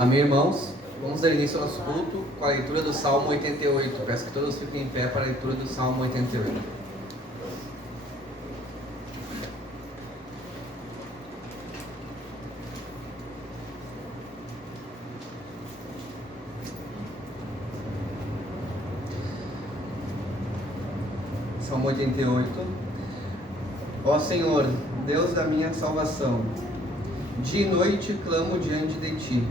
Amém, irmãos? Vamos dar início ao nosso culto com a leitura do Salmo 88. Peço que todos fiquem em pé para a leitura do Salmo 88. Salmo 88. Ó Senhor, Deus da minha salvação, dia e noite clamo diante de Ti.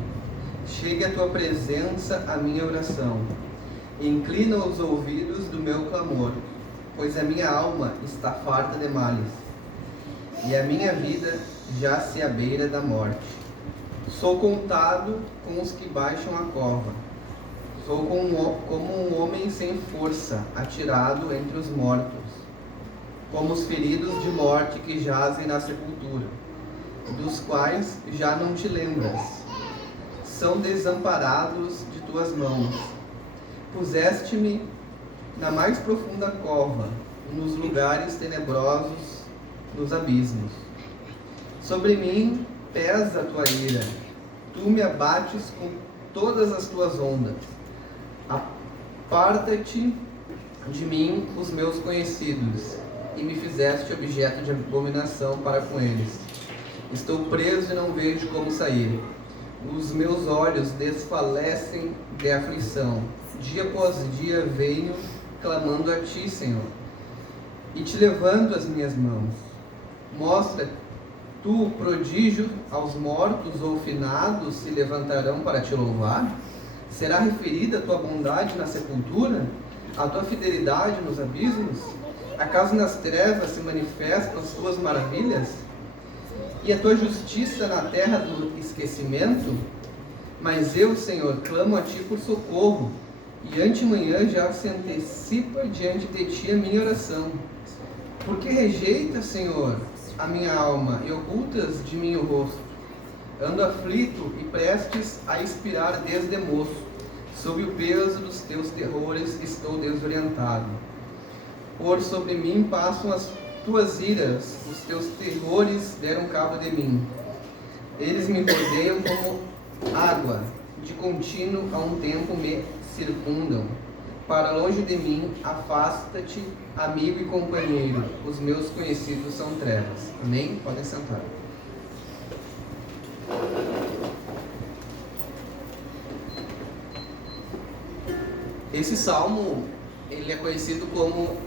Chegue à Tua presença a minha oração. Inclina os ouvidos do meu clamor, pois a minha alma está farta de males, e a minha vida já se à beira da morte. Sou contado com os que baixam a cova. Sou como um homem sem força, atirado entre os mortos, como os feridos de morte que jazem na sepultura, dos quais já não te lembras. São desamparados de tuas mãos. Puseste-me na mais profunda cova, nos lugares tenebrosos, nos abismos. Sobre mim pesa a tua ira. Tu me abates com todas as tuas ondas. Aparta-te de mim os meus conhecidos, e me fizeste objeto de abominação para com eles. Estou preso e não vejo como sair. Os meus olhos desfalecem de aflição. Dia após dia venho clamando a Ti, Senhor, e Te levanto as minhas mãos. Mostra Tu prodígio aos mortos ou finados se levantarão para Te louvar? Será referida a Tua bondade na sepultura, a Tua fidelidade nos abismos? Acaso nas trevas se manifestam as Tuas maravilhas? E a Tua justiça na terra do esquecimento? Mas eu, Senhor, clamo a Ti por socorro, e antemanhã já se antecipa diante de Ti a minha oração. Por que rejeitas, Senhor, a minha alma e ocultas de mim o rosto? Ando aflito e prestes a expirar desde moço. Sob o peso dos Teus terrores estou desorientado. Por sobre mim passam as Tuas iras, os Teus terrores deram cabo de mim. Eles me rodeiam como água, de contínuo a um tempo me circundam. Para longe de mim, afasta-te, amigo e companheiro, os meus conhecidos são trevas. Amém? Podem sentar. Esse salmo, ele é conhecido como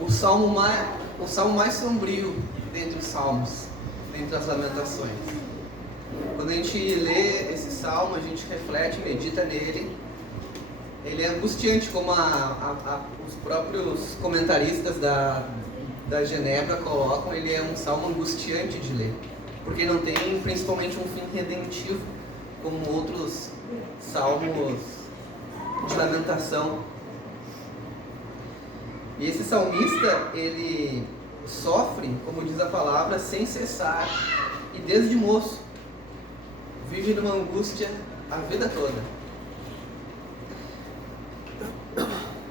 o salmo mais sombrio dentre os salmos, dentre as lamentações. Quando a gente lê esse salmo, a gente reflete, medita nele. Ele é angustiante, como os próprios comentaristas da Genebra colocam. Ele é um salmo angustiante de ler, porque não tem principalmente um fim redentivo, como outros salmos de lamentação. E esse salmista, ele sofre, como diz a palavra, sem cessar, e desde moço vive numa angústia a vida toda.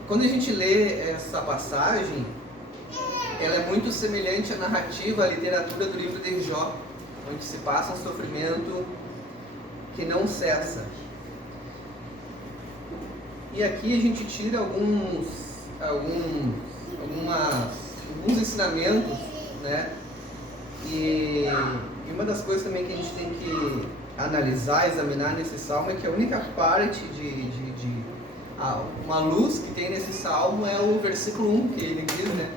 Quando a gente lê essa passagem, ela é muito semelhante à narrativa, à literatura do livro de Jó, onde se passa um sofrimento que não cessa. E aqui a gente tira alguns ensinamentos, né? E uma das coisas também que a gente tem que analisar, examinar nesse salmo é que a única parte uma luz que tem nesse salmo é o versículo 1, que ele diz, né?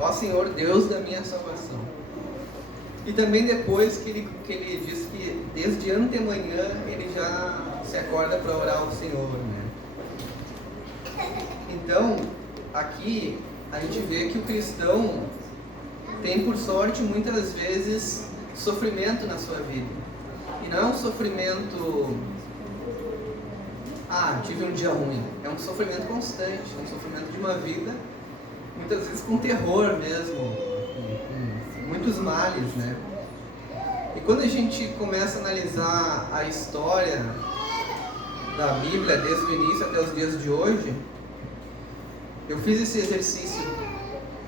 Ó Senhor, Deus da minha salvação. E também depois que ele diz que desde antemanhã ele já se acorda para orar ao Senhor, né? Então, aqui a gente vê que o cristão tem, por sorte, muitas vezes sofrimento na sua vida. E não é um sofrimento, tive um dia ruim. É um sofrimento constante, é um sofrimento de uma vida, muitas vezes com terror mesmo, com muitos males, né? E quando a gente começa a analisar a história da Bíblia, desde o início até os dias de hoje, eu fiz esse exercício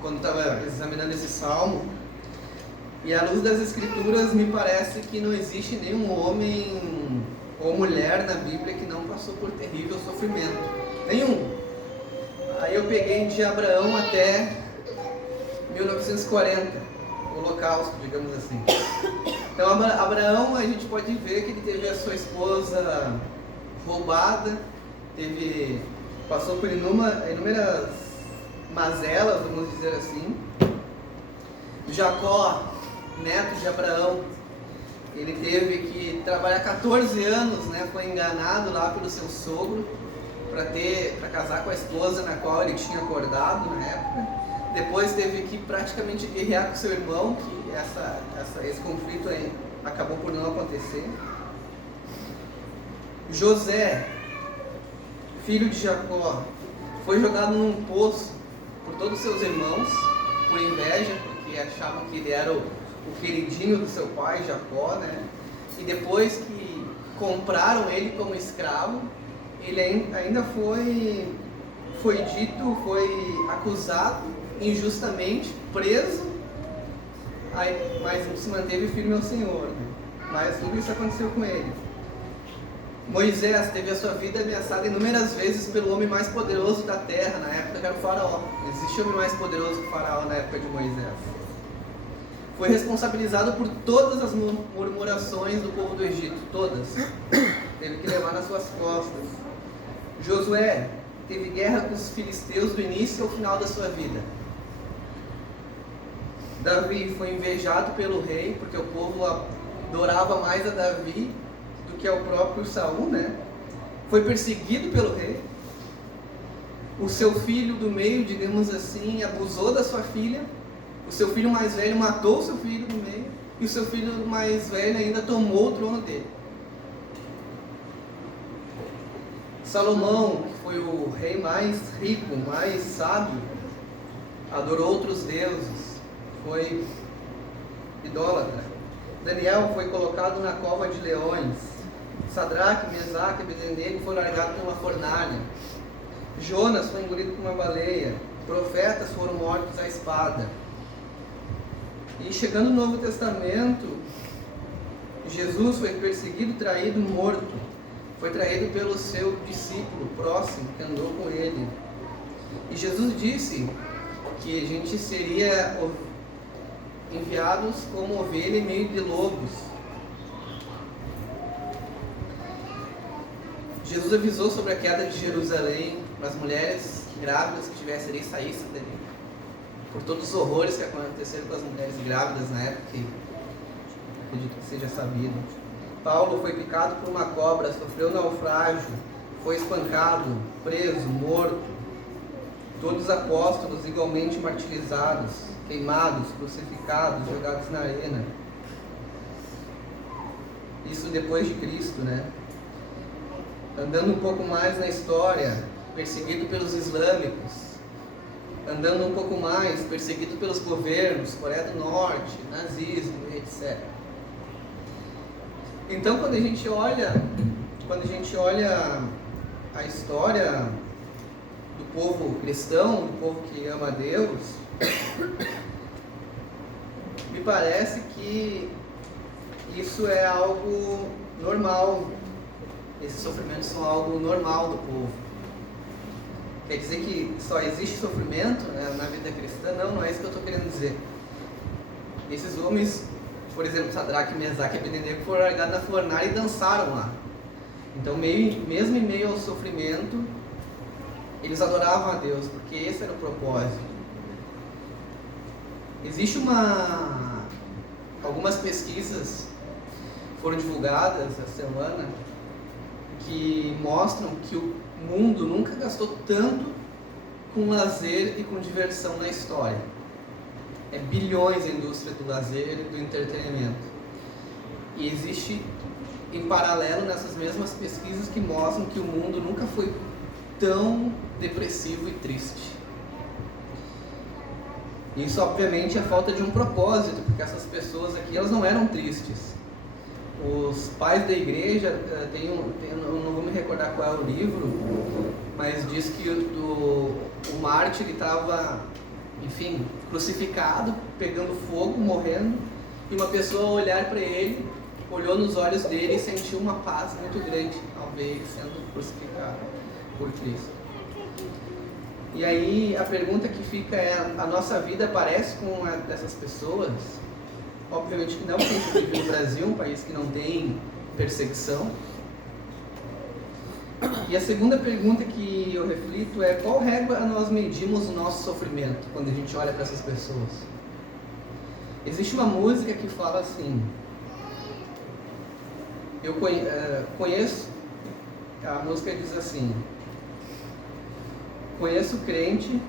quando estava examinando esse salmo. E à luz das Escrituras, me parece que não existe nenhum homem ou mulher na Bíblia que não passou por terrível sofrimento. Nenhum. Aí eu peguei de Abraão até 1940, o Holocausto, digamos assim. Então Abraão, a gente pode ver que ele teve a sua esposa roubada, passou por inúmeras mazelas, vamos dizer assim. Jacó, neto de Abraão, ele teve que trabalhar 14 anos, né? Foi enganado lá pelo seu sogro para casar com a esposa na qual ele tinha acordado na época. Depois teve que praticamente guerrear com seu irmão, que esse conflito aí acabou por não acontecer. José, filho de Jacó, foi jogado num poço por todos os seus irmãos, por inveja, porque achavam que ele era o queridinho do seu pai, Jacó, né? E depois que compraram ele como escravo, ele ainda foi acusado injustamente, preso, mas se manteve firme ao Senhor, né? Mas tudo isso aconteceu com ele. Moisés teve a sua vida ameaçada inúmeras vezes pelo homem mais poderoso da terra, na época que era o faraó. Não existe homem mais poderoso que o faraó na época de Moisés. Foi responsabilizado por todas as murmurações do povo do Egito, todas. Teve que levar nas suas costas. Josué teve guerra com os filisteus do início ao final da sua vida. Davi foi invejado pelo rei, porque o povo adorava mais a Davi do que ao próprio Saul, né? Foi perseguido pelo rei. O seu filho do meio, digamos assim, abusou da sua filha. O seu filho mais velho matou o seu filho do meio. E o seu filho mais velho ainda tomou o trono dele. Salomão, que foi o rei mais rico, mais sábio, adorou outros deuses, foi idólatra. Daniel foi colocado na cova de leões. Sadraque, Mesaque e Abednego foram largados numa fornalha. Jonas foi engolido por uma baleia. Profetas foram mortos à espada. E chegando no Novo Testamento, Jesus foi perseguido, traído, morto. Foi traído pelo seu discípulo próximo, que andou com ele. E Jesus disse que a gente seria enviados como ovelha em meio de lobos. Jesus avisou sobre a queda de Jerusalém, para as mulheres grávidas que tivessem ali, saíssem dali. Por todos os horrores que aconteceram com as mulheres grávidas na época, que acredito que seja sabido. Paulo foi picado por uma cobra, sofreu naufrágio, foi espancado, preso, morto. Todos os apóstolos igualmente martirizados, queimados, crucificados, jogados na arena. Isso depois de Cristo, né? Andando um pouco mais na história, perseguido pelos islâmicos. Andando um pouco mais, perseguido pelos governos, Coreia do Norte, nazismo, etc. Então, quando a gente olha a história do povo cristão, do povo que ama a Deus, me parece que isso é algo normal. Esses sofrimentos são algo normal do povo. Quer dizer que só existe sofrimento, né, na vida cristã? Não é isso que eu estou querendo dizer. Esses homens, por exemplo, Sadraque, Mesaque e Abednego, foram largados na fornalha e dançaram lá. Então, mesmo em meio ao sofrimento, eles adoravam a Deus, porque esse era o propósito. Existe algumas pesquisas foram divulgadas essa semana que mostram que o mundo nunca gastou tanto com lazer e com diversão na história. É bilhões a indústria do lazer e do entretenimento. E existe em paralelo nessas mesmas pesquisas que mostram que o mundo nunca foi tão depressivo e triste. Isso obviamente é falta de um propósito, porque essas pessoas aqui, elas não eram tristes. Os pais da igreja, eu não vou me recordar qual é o livro, mas diz que o mártir estava, enfim, crucificado, pegando fogo, morrendo, e uma pessoa olhar para ele, olhou nos olhos dele e sentiu uma paz muito grande ao ver ele sendo crucificado por Cristo. E aí a pergunta que fica é: a nossa vida parece com a dessas pessoas? Obviamente que não, porque a gente vive no Brasil, um país que não tem perseguição. E a segunda pergunta que eu reflito é: qual régua nós medimos o nosso sofrimento quando a gente olha para essas pessoas? Existe uma música que fala assim, eu conheço, a música diz assim: conheço crente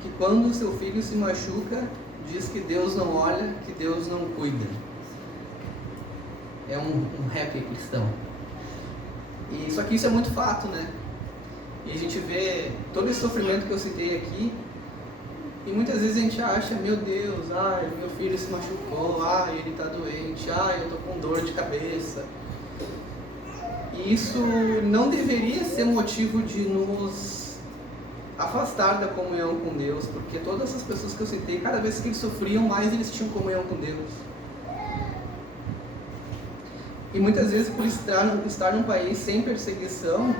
que quando o seu filho se machuca, diz que Deus não olha, que Deus não cuida. É um rap cristão. E só que isso é muito fato, né? E a gente vê todo esse sofrimento que eu citei aqui, e muitas vezes a gente acha: meu Deus, meu filho se machucou, ele está doente, eu estou com dor de cabeça. E isso não deveria ser motivo de nos afastar da comunhão com Deus, porque todas essas pessoas que eu citei, cada vez que eles sofriam, mais eles tinham comunhão com Deus. E muitas vezes, por estar num país sem perseguição,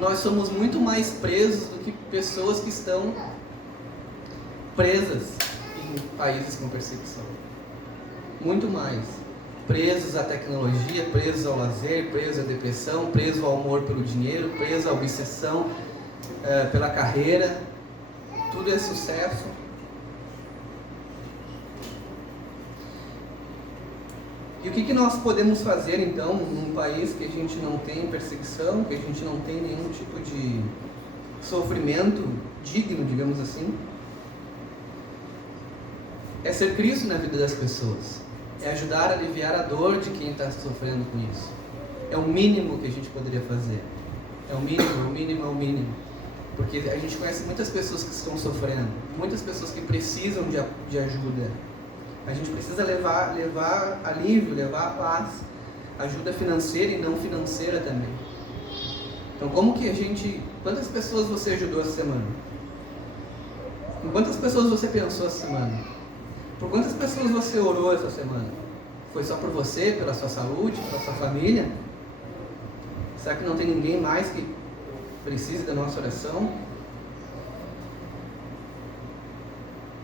nós somos muito mais presos do que pessoas que estão presas em países com perseguição. Muito mais. Presos à tecnologia, presos ao lazer, presos à depressão, presos ao amor pelo dinheiro, presos à obsessão pela carreira. Tudo é sucesso. E o que nós podemos fazer então num país que a gente não tem perseguição, que a gente não tem nenhum tipo de sofrimento digno, digamos assim? É ser Cristo na vida das pessoas. É ajudar a aliviar a dor de quem está sofrendo com isso. É o mínimo que a gente poderia fazer. É o mínimo. Porque a gente conhece muitas pessoas que estão sofrendo, muitas pessoas que precisam de ajuda. A gente precisa levar alívio, levar a paz, ajuda financeira e não financeira também. Então, quantas pessoas você ajudou essa semana? Em quantas pessoas você pensou essa semana? Por quantas pessoas você orou essa semana? Foi só por você, pela sua saúde, pela sua família? Será que não tem ninguém mais que precise da nossa oração?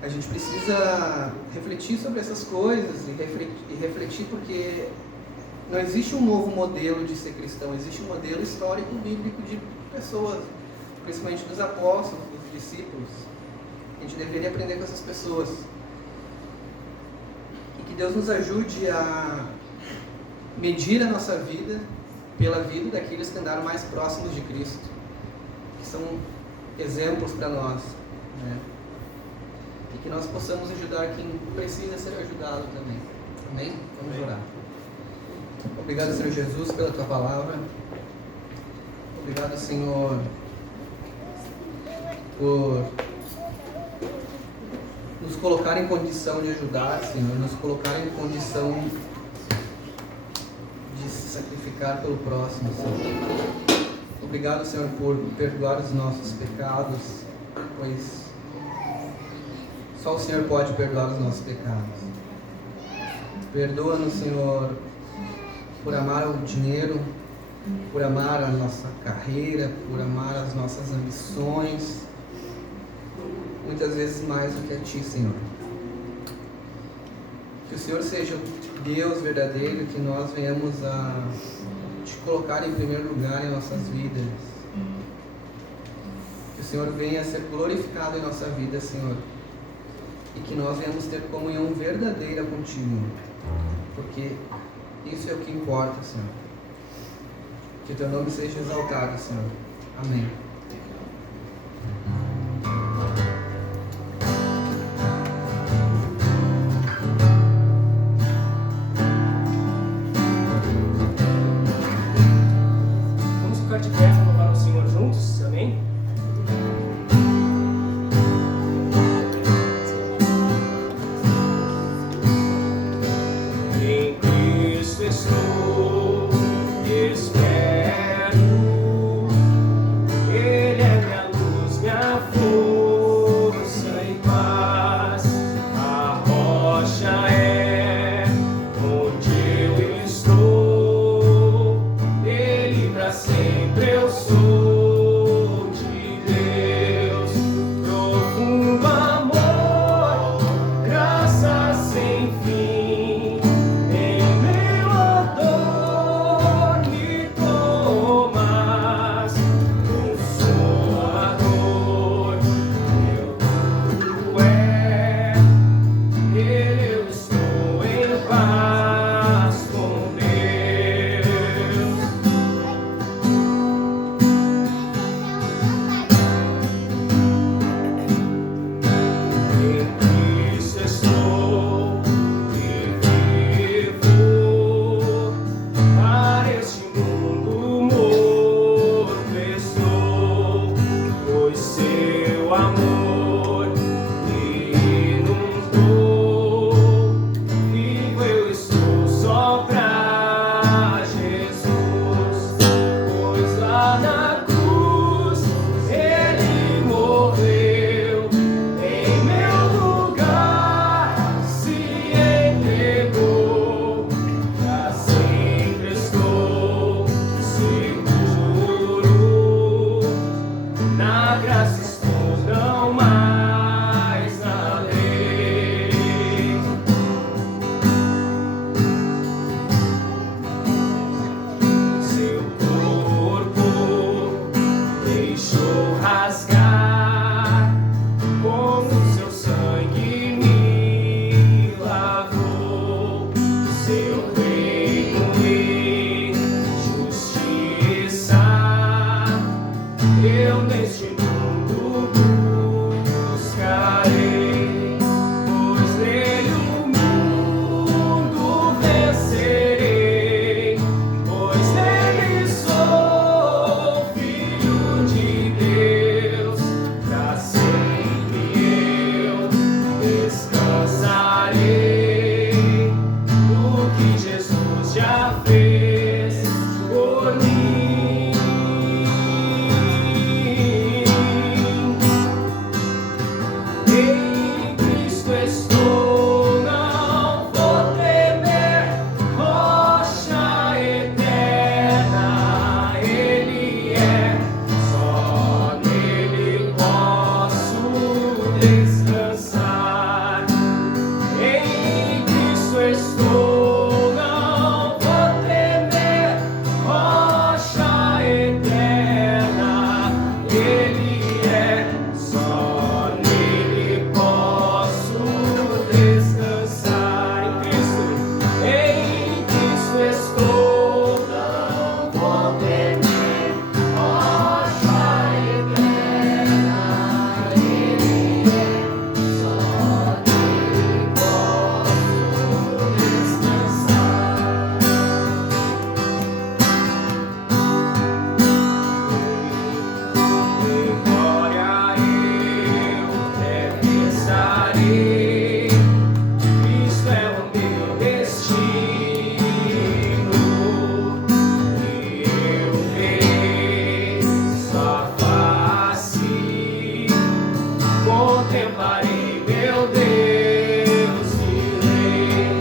A gente precisa refletir sobre essas coisas e refletir porque não existe um novo modelo de ser cristão, existe um modelo histórico bíblico de pessoas, principalmente dos apóstolos, dos discípulos. A gente deveria aprender com essas pessoas. E que Deus nos ajude a medir a nossa vida pela vida daqueles que andaram mais próximos de Cristo, que são exemplos para nós, né? E que nós possamos ajudar quem precisa ser ajudado também. Amém? Vamos orar. Obrigado, Senhor Jesus, pela Tua palavra. Obrigado, Senhor, por nos colocar em condição de ajudar, Senhor, nos colocar em condição de se sacrificar pelo próximo, Senhor. Obrigado, Senhor, por perdoar os nossos pecados, pois só o Senhor pode perdoar os nossos pecados. Perdoa-nos, Senhor, por amar o dinheiro, por amar a nossa carreira, por amar as nossas ambições, muitas vezes mais do que a Ti, Senhor. Que o Senhor seja o Deus verdadeiro, que nós venhamos a Te colocar em primeiro lugar em nossas vidas. Que o Senhor venha a ser glorificado em nossa vida, Senhor. E que nós venhamos ter comunhão verdadeira contigo, porque isso é o que importa, Senhor. Que Teu nome seja exaltado, Senhor. Amém. Vamos ficar de pé para louvar o Senhor juntos, amém? Em Cristo estou, espero. já fez por mim. Em Cristo estou, não vou temer, rocha eterna Ele é, só nele posso descansar. Em Cristo estou, não vou temer, rocha eterna Ele é, só nele posso descansar. Em Cristo estou, não vou temer, rocha eterna Ele é, só nele posso descansar. Em glória eu pensarei, Cristo é o meu destino, e eu verei sua face, contemplarei meu Deus e Rei.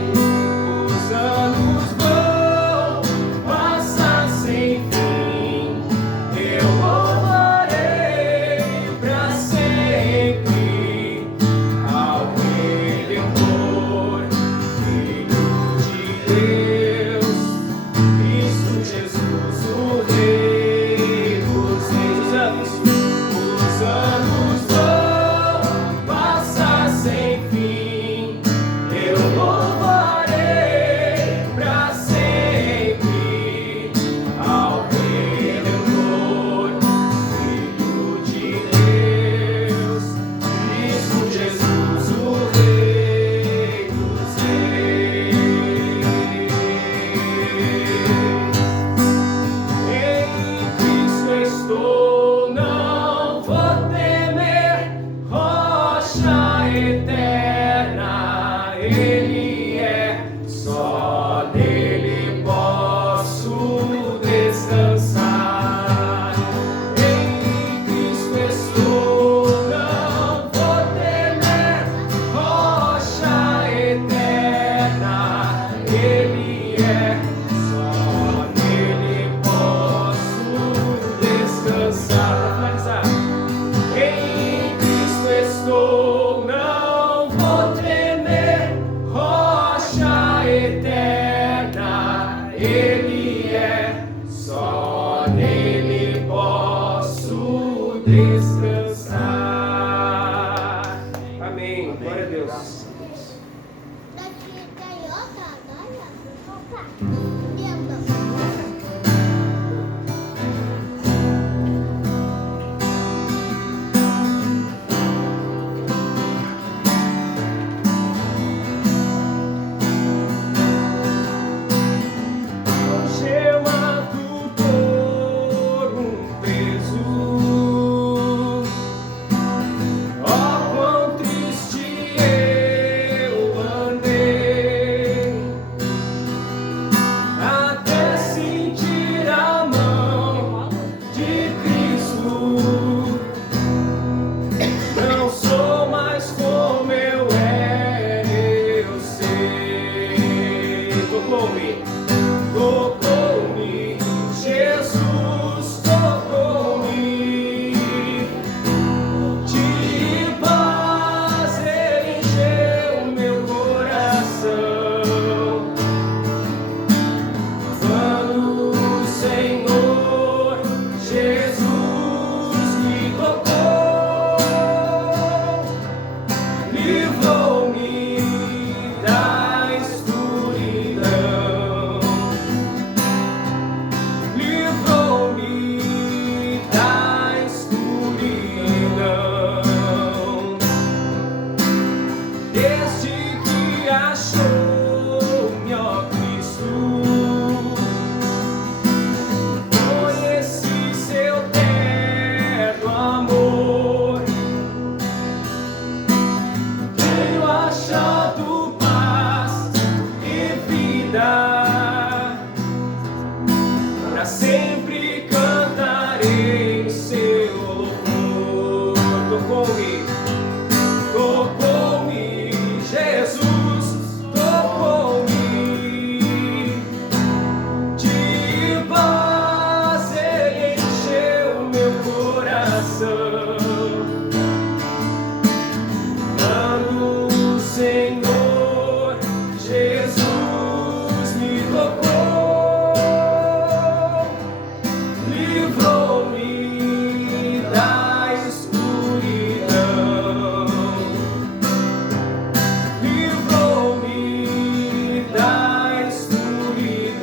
Os anos vão passar sem fim, eu louvarei pra sempre ao Redentor, Filho de Deus, Cristo Jesus, o Rei dos Reis. Os anos vão passar sem fim, eu louvarei pra sempre ao Redentor, Filho de Deus, Cristo Jesus, o Rei dos Reis. Em Cristo estou, não vou temer, rocha eterna Ele é, só nele posso descansar. Em Cristo estou, não vou temer, rocha eterna Ele é, só nele posso descansar. Pra finalizar. Em Cristo estou, não vou temer, rocha eterna Ele é, só nele posso descansar. Amém. Glória a Deus. Daqui carioca agora? Opa! Vendo? Chama sempre cantarei seu louvor. Tocou-me, Jesus, tocou-me. De paz ele encheu meu coração. Quando o Senhor Jesus me tocou, livrou-me da escuridão, livrou-me da escuridão.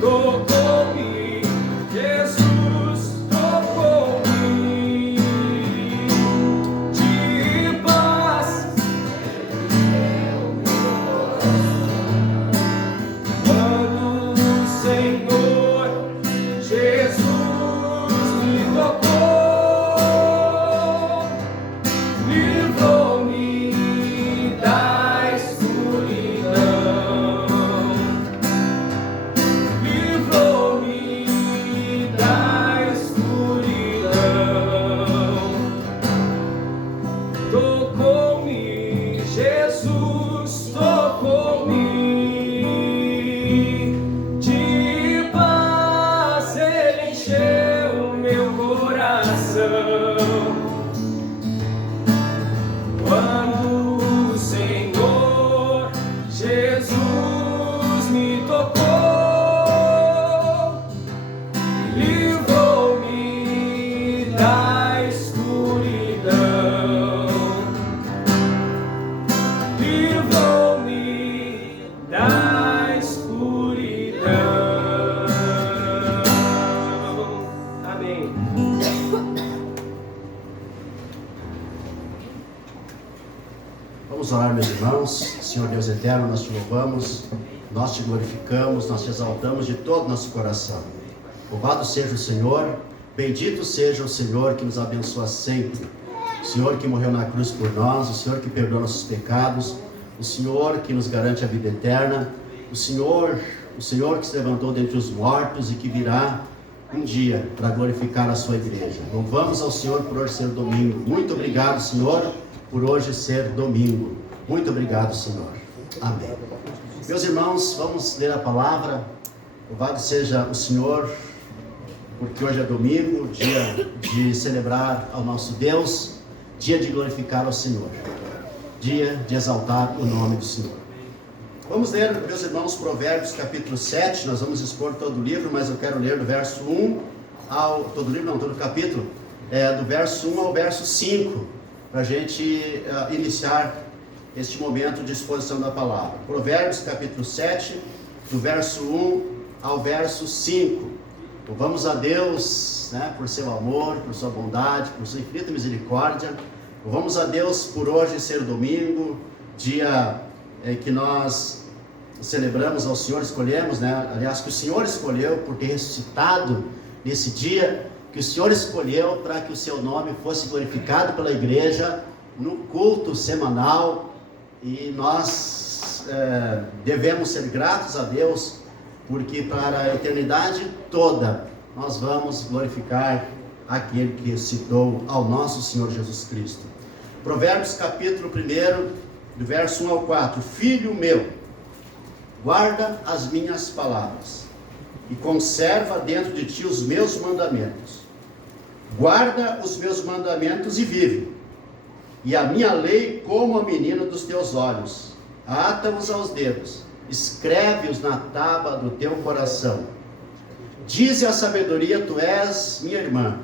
Tocou-me, Jesus, tocou-me. De paz quando o Senhor Jesus me tocou, livrou-me da escuridão, livrou-me da escuridão. Tocou-me, Jesus, tocou-me. De paz ele encheu meu coração. Quando o Senhor Jesus me tocou, livrou-me da escuridão, livrou-me da escuridão. Amém. Vamos orar, meus irmãos. Senhor Deus eterno, nós te louvamos, nós te glorificamos, nós te exaltamos de todo o nosso coração. Louvado seja o Senhor, bendito seja o Senhor que nos abençoa sempre. O Senhor que morreu na cruz por nós, o Senhor que perdoa nossos pecados, o Senhor que nos garante a vida eterna, o Senhor que se levantou dentre os mortos e que virá um dia para glorificar a sua igreja. Louvamos ao Senhor por hoje ser domingo. Muito obrigado, Senhor, por hoje ser domingo. Muito obrigado, Senhor. Amém. Meus irmãos, vamos ler a palavra. Louvado seja o Senhor, porque hoje é domingo, dia de celebrar ao nosso Deus, dia de glorificar ao Senhor, dia de exaltar o nome do Senhor. Vamos ler, meus irmãos, Provérbios capítulo 7, nós vamos expor todo o livro, mas eu quero ler do verso 1 ao... todo o livro não, todo o capítulo, do verso 1 ao verso 5, para a gente iniciar este momento de exposição da palavra. Provérbios capítulo 7, do verso 1 ao verso 5. Louvamos a Deus, né, por seu amor, por sua bondade, por sua infinita misericórdia. Louvamos a Deus por hoje ser domingo, dia que nós celebramos ao Senhor, escolhemos, né? Aliás, que o Senhor escolheu por ter ressuscitado nesse dia, que o Senhor escolheu para que o seu nome fosse glorificado pela igreja no culto semanal, e nós devemos ser gratos a Deus, porque para a eternidade toda nós vamos glorificar aquele que citou ao nosso Senhor Jesus Cristo. Provérbios capítulo 1, do verso 1 ao 4. Filho meu, guarda as minhas palavras e conserva dentro de ti os meus mandamentos. Guarda os meus mandamentos e vive, e a minha lei como a menina dos teus olhos. Ata-os aos dedos, escreve-os na tábua do teu coração. Dize à sabedoria, tu és minha irmã,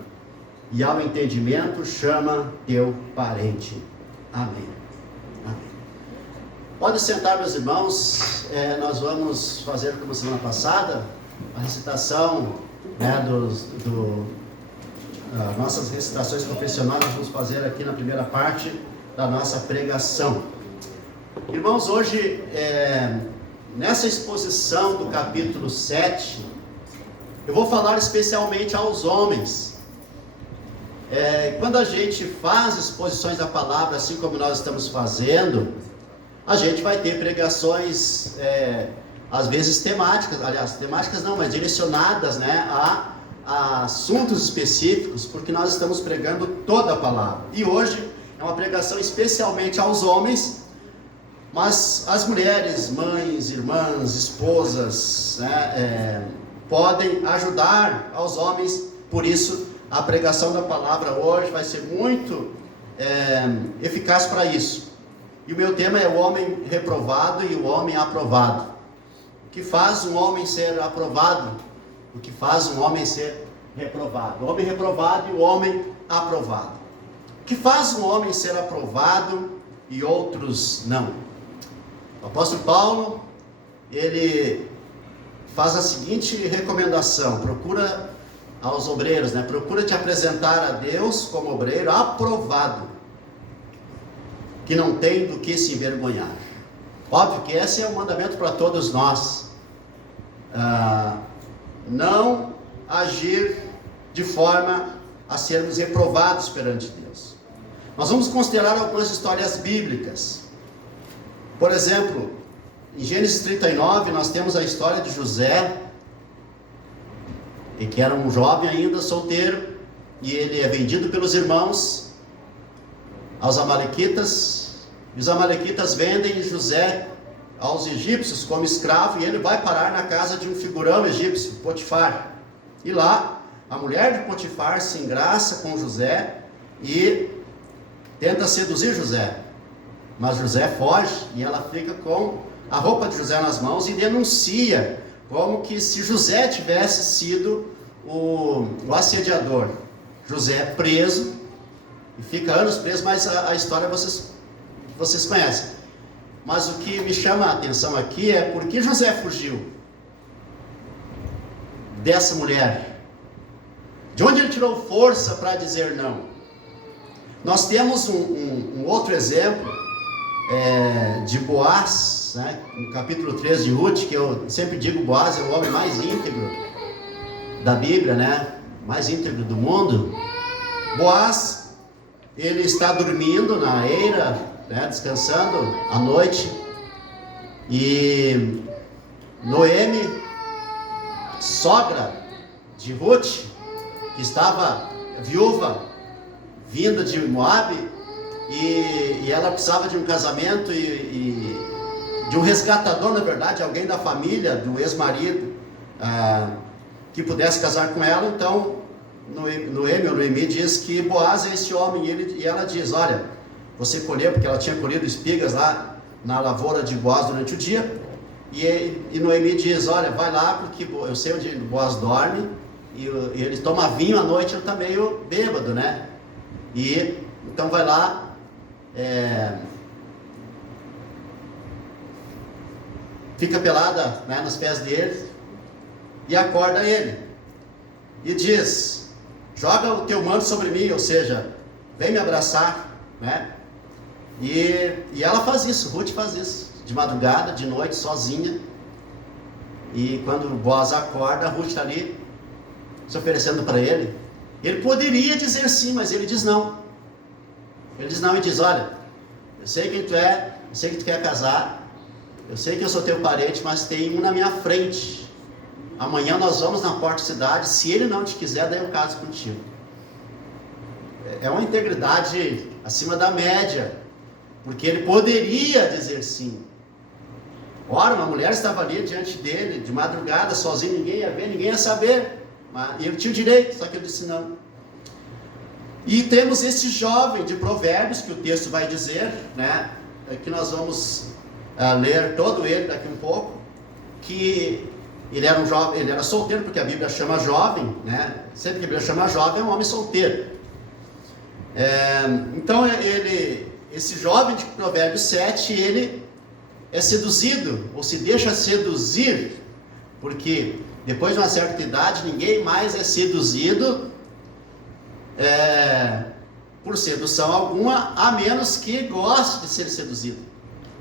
e ao entendimento chama teu parente. Amém. Pode sentar, meus irmãos. Nós vamos fazer, como semana passada, a recitação, né, nossas recitações confessionais. Nós vamos fazer aqui na primeira parte da nossa pregação. Irmãos, hoje, nessa exposição do capítulo 7, eu vou falar especialmente aos homens. Quando a gente faz exposições da palavra, assim como nós estamos fazendo, a gente vai ter pregações às vezes temáticas não, mas direcionadas, né, a assuntos específicos, porque nós estamos pregando toda a palavra. E hoje é uma pregação especialmente aos homens, mas as mulheres, mães, irmãs, esposas, né, podem ajudar aos homens. Por isso, a pregação da palavra hoje vai ser muito eficaz para isso. E o meu tema é o homem reprovado e o homem aprovado. O que faz um homem ser aprovado? O que faz um homem ser reprovado? O homem reprovado e o homem aprovado. O que faz um homem ser aprovado e outros não? O apóstolo Paulo, ele faz a seguinte recomendação: procura aos obreiros, né? Procura te apresentar a Deus como obreiro aprovado, que não tem do que se envergonhar. Óbvio que esse é um mandamento para todos nós. Não agir de forma a sermos reprovados perante Deus. Nós vamos considerar algumas histórias bíblicas. Por exemplo, em Gênesis 39, nós temos a história de José, que era um jovem ainda, solteiro, e ele é vendido pelos irmãos aos amalequitas, e os amalequitas vendem José aos egípcios como escravo, e ele vai parar na casa de um figurão egípcio, Potifar. E lá, a mulher de Potifar se engraça com José e tenta seduzir José. Mas José foge e ela fica com a roupa de José nas mãos e denuncia como que se José tivesse sido o assediador. José é preso e fica anos preso, mas a história vocês conhecem. Mas o que me chama a atenção aqui é por que José fugiu dessa mulher. De onde ele tirou força para dizer não? Nós temos um outro exemplo de Boaz, né? No capítulo 3 de Ruth, que eu sempre digo, Boaz é o homem mais íntegro da Bíblia, né? Mais íntegro do mundo. Boaz, ele está dormindo na eira, né? Descansando à noite, e Noemi, sogra de Ruth, que estava viúva, vinda de Moabe, e ela precisava de um casamento e de um resgatador, na verdade, alguém da família do ex-marido que pudesse casar com ela. Então Noemi diz que Boaz é esse homem, e ela diz: olha, você colheu, porque ela tinha colhido espigas lá na lavoura de Boaz durante o dia, e Noemi diz: olha, vai lá, porque eu sei onde Boaz dorme, e ele toma vinho à noite, ele está meio bêbado, né? E então vai lá, fica pelada, né, nos pés dele e acorda ele e diz: joga o teu manto sobre mim, ou seja, vem me abraçar, né? E ela faz isso, Ruth faz isso, de madrugada, de noite, sozinha. E quando Boaz acorda, Ruth está ali se oferecendo para ele. Ele poderia dizer sim, mas ele diz não. Ele diz não e diz: olha, eu sei quem tu é, eu sei que tu quer casar, eu sei que eu sou teu parente, mas tem um na minha frente. Amanhã nós vamos na porta da cidade, se ele não te quiser, daí eu caso contigo. É uma integridade acima da média, porque ele poderia dizer sim. Ora, uma mulher estava ali diante dele, de madrugada, sozinho, ninguém ia ver, ninguém ia saber, mas ele tinha o direito, só que ele disse não. E temos esse jovem de Provérbios, que o texto vai dizer, né, que nós vamos ler todo ele daqui um pouco, que ele era um jovem, ele era solteiro, porque a Bíblia chama jovem, né? Sempre que a Bíblia chama jovem, é um homem solteiro. Então esse jovem de Provérbios 7, ele é seduzido, ou se deixa seduzir, porque depois de uma certa idade, ninguém mais é seduzido por sedução alguma, a menos que goste de ser seduzido,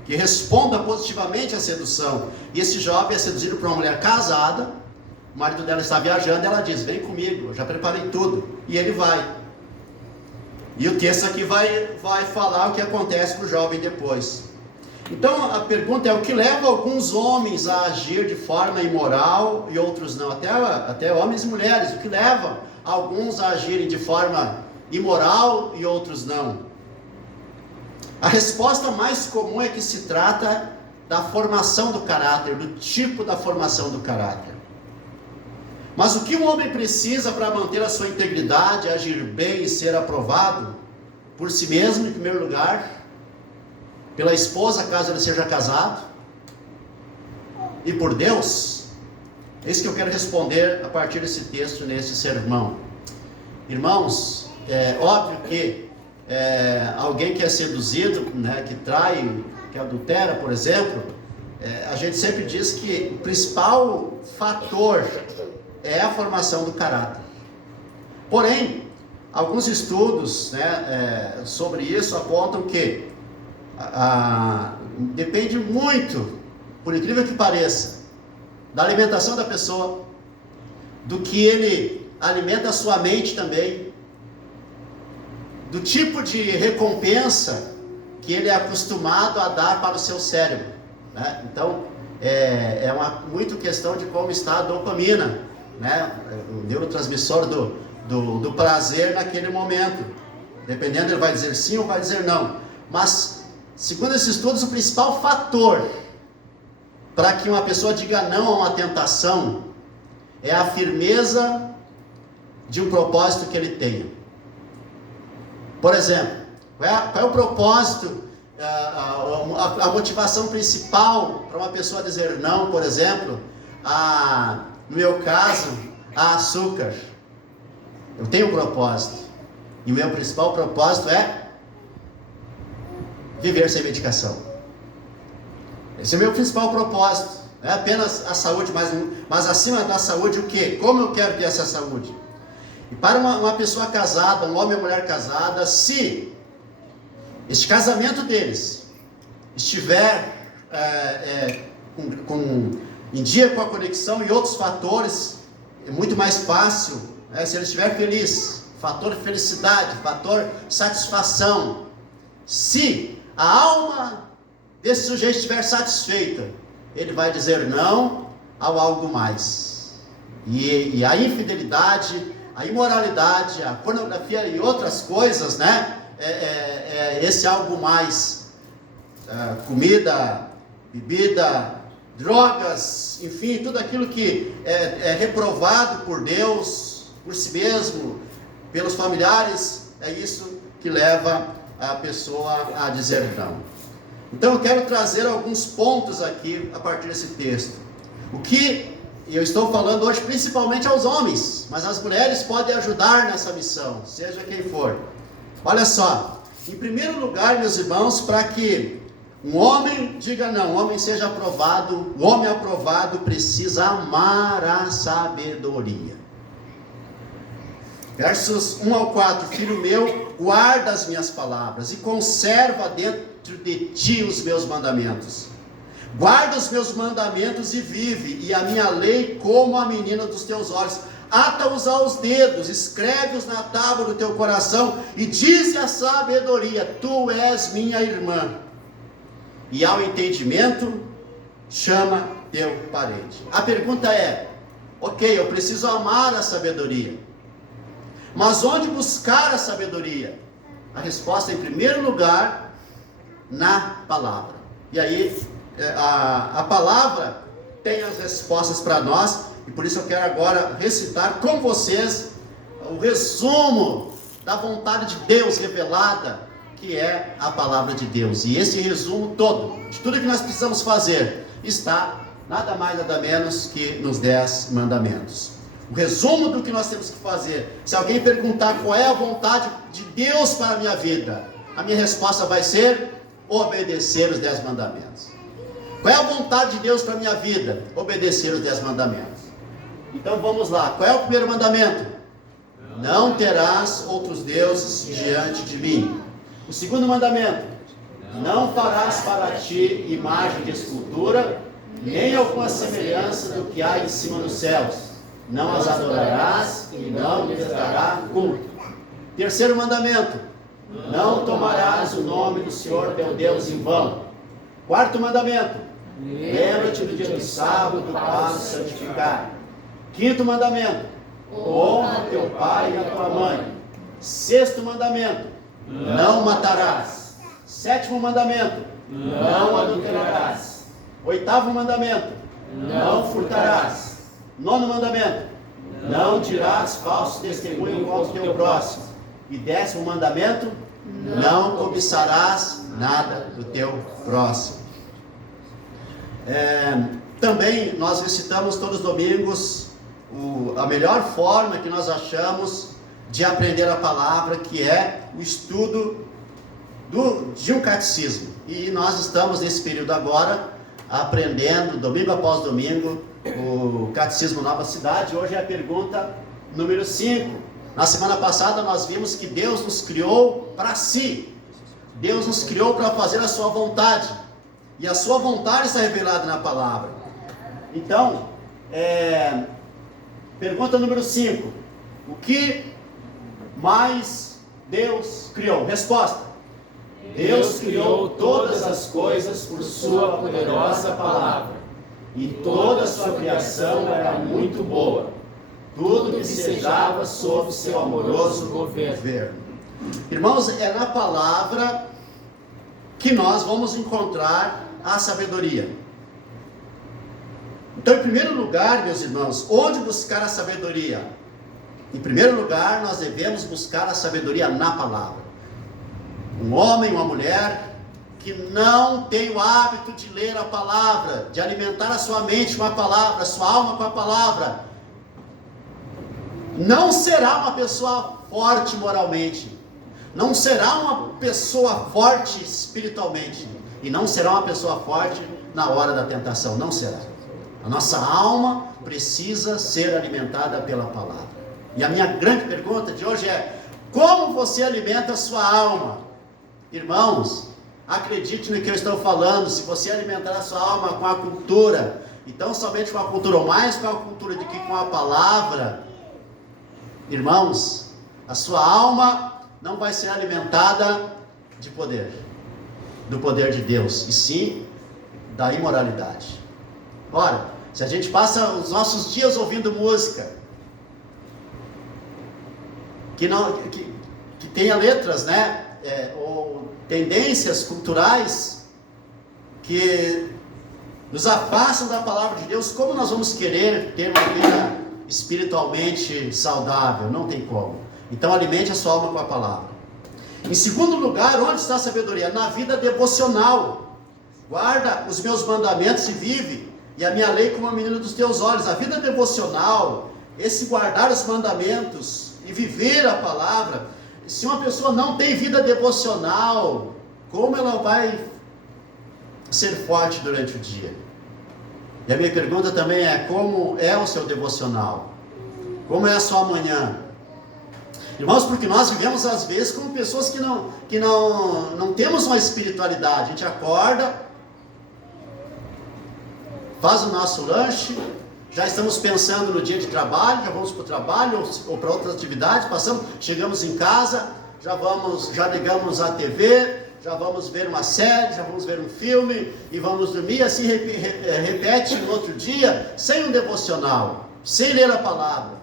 que responda positivamente à sedução. E esse jovem é seduzido por uma mulher casada, o marido dela está viajando, ela diz: vem comigo, eu já preparei tudo, e ele vai. E o texto aqui vai falar o que acontece para o jovem depois. Então a pergunta é: o que leva alguns homens a agir de forma imoral e outros não? Até homens e mulheres, o que leva alguns a agirem de forma imoral e outros não? A resposta mais comum é que se trata da formação do caráter, do tipo da formação do caráter. Mas o que um homem precisa para manter a sua integridade, agir bem e ser aprovado por si mesmo, em primeiro lugar, pela esposa, caso ele seja casado, e por Deus? É isso que eu quero responder a partir desse texto, nesse sermão. Irmãos, é óbvio que alguém que é seduzido, né, que trai, que adultera, por exemplo, a gente sempre diz que o principal fator é a formação do caráter. Porém, alguns estudos, né, sobre isso apontam que depende muito, por incrível que pareça, da alimentação da pessoa, do que ele alimenta a sua mente também, do tipo de recompensa que ele é acostumado a dar para o seu cérebro, né? Então, muito questão de como está a dopamina, né? O neurotransmissor do prazer naquele momento. Dependendo, ele vai dizer sim ou vai dizer não. Mas, segundo esses estudos, o principal fator para que uma pessoa diga não a uma tentação é a firmeza de um propósito que ele tenha. Por exemplo, qual é o propósito, a motivação principal para uma pessoa dizer não, por exemplo, no meu caso, a açúcar? Eu tenho um propósito, e o meu principal propósito é viver sem medicação. Esse é o meu principal propósito. Não é apenas a saúde, mas acima da saúde, o quê? Como eu quero ter essa saúde? E para uma pessoa casada, um homem e uma mulher casada, se este casamento deles estiver em dia com a conexão e outros fatores, é muito mais fácil, né? Se ele estiver feliz, fator felicidade, fator satisfação. Se a alma desse sujeito estiver satisfeita, ele vai dizer não ao algo mais. E a infidelidade, a imoralidade, a pornografia e outras coisas, né? Esse algo mais, comida, bebida, drogas, enfim, tudo aquilo que é reprovado por Deus, por si mesmo, pelos familiares, é isso que leva a pessoa a dizer não. Então eu quero trazer alguns pontos aqui a partir desse texto. O que eu estou falando hoje principalmente aos homens, mas as mulheres podem ajudar nessa missão, seja quem for. Olha só, em primeiro lugar, meus irmãos, para que um homem diga não, um homem seja aprovado, o homem aprovado precisa amar a sabedoria. Versos 1 ao 4, filho meu, guarda as minhas palavras e conserva dentro de ti os meus mandamentos. Guarda os meus mandamentos e vive, e a minha lei como a menina dos teus olhos. Ata-os aos dedos, escreve-os na tábua do teu coração, e dize a sabedoria, tu és minha irmã. E ao entendimento, chama teu parente. A pergunta é, ok, eu preciso amar a sabedoria, mas onde buscar a sabedoria? A resposta é, em primeiro lugar, na palavra. E aí, a palavra tem as respostas para nós, e por isso eu quero agora recitar com vocês o resumo da vontade de Deus revelada, que é a palavra de Deus. E esse resumo todo, de tudo que nós precisamos fazer, está nada mais nada menos que nos 10 mandamentos. O resumo do que nós temos que fazer. Se alguém perguntar qual é a vontade de Deus para a minha vida, a minha resposta vai ser obedecer os 10 mandamentos. Qual é a vontade de Deus para a minha vida? Obedecer os 10 mandamentos. Então vamos lá, qual é o primeiro mandamento? Não terás outros deuses diante de mim. O segundo mandamento: não farás para ti imagem de escultura, nem alguma semelhança do que há em cima dos céus. Não as adorarás e não lhes dará culto. Terceiro mandamento: não tomarás o nome do Senhor teu Deus em vão. Quarto mandamento: lembra-te do dia do sábado para o santificar. Quinto mandamento: honra teu pai e a tua mãe. Sexto mandamento: não matarás. Sétimo mandamento: não adulterarás. Oitavo mandamento: não furtarás. Nono mandamento: não dirás falso testemunho contra o teu próximo. E 10º mandamento: não cobiçarás nada do teu próximo. Também nós recitamos todos os domingos a melhor forma que nós achamos de aprender a palavra, que é o estudo de um catecismo. E nós estamos nesse período agora aprendendo, domingo após domingo, o Catecismo Nova Cidade. Hoje é a pergunta número 5. Na semana passada nós vimos que Deus nos criou para si. Deus nos criou para fazer a sua vontade. E a sua vontade está revelada na palavra. Então, pergunta número 5. O que mais Deus criou? Resposta: Deus criou todas as coisas por sua poderosa palavra, e toda a sua criação era muito boa. Tudo vicejava sob seu amoroso governo. Irmãos, é na palavra que nós vamos encontrar a sabedoria. Então, em primeiro lugar, meus irmãos, onde buscar a sabedoria? Em primeiro lugar, nós devemos buscar a sabedoria na palavra. Um homem, uma mulher que não tem o hábito de ler a palavra, de alimentar a sua mente com a palavra, a sua alma com a palavra, não será uma pessoa forte moralmente, não será uma pessoa forte espiritualmente, e não será uma pessoa forte na hora da tentação, não será. A nossa alma precisa ser alimentada pela palavra. E a minha grande pergunta de hoje é: como você alimenta a sua alma? Irmãos, acredite no que eu estou falando. Se você alimentar a sua alma com a cultura, então somente com a cultura, ou mais com a cultura do que com a palavra, irmãos, a sua alma não vai ser alimentada de poder, do poder de Deus, e sim da imoralidade. Ora, se a gente passa os nossos dias ouvindo música que tenha letras, né, ou tendências culturais que nos afastam da palavra de Deus, como nós vamos querer ter uma vida espiritualmente saudável? Não tem como. Então alimente a sua alma com a palavra. Em segundo lugar, onde está a sabedoria? Na vida devocional. Guarda os meus mandamentos e vive, e a minha lei como a menina dos teus olhos. A vida devocional, esse guardar os mandamentos e viver a palavra. Se uma pessoa não tem vida devocional, como ela vai ser forte durante o dia? E a minha pergunta também é: como é o seu devocional? Como é a sua manhã? Irmãos, porque nós vivemos às vezes como pessoas que não temos uma espiritualidade. A gente acorda, faz o nosso lanche, já estamos pensando no dia de trabalho, já vamos para o trabalho ou para outras atividades, chegamos em casa, já ligamos a TV, já vamos ver uma série, já vamos ver um filme e vamos dormir. Assim repete no outro dia, sem um devocional, sem ler a palavra.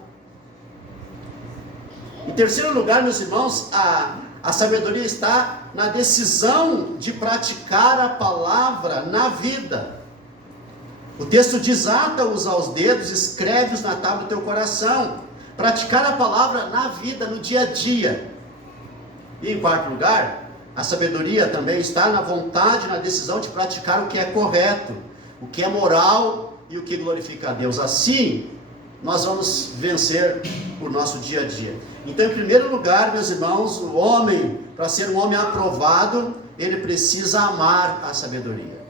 Em terceiro lugar, meus irmãos, a sabedoria está na decisão de praticar a palavra na vida. O texto diz: ata-os aos dedos, escreve-os na tábua do teu coração. Praticar a palavra na vida, no dia a dia. E em quarto lugar, a sabedoria também está na vontade, na decisão de praticar o que é correto, o que é moral e o que glorifica a Deus. Assim, nós vamos vencer o nosso dia a dia. Então, em primeiro lugar, meus irmãos, o homem, para ser um homem aprovado, ele precisa amar a sabedoria.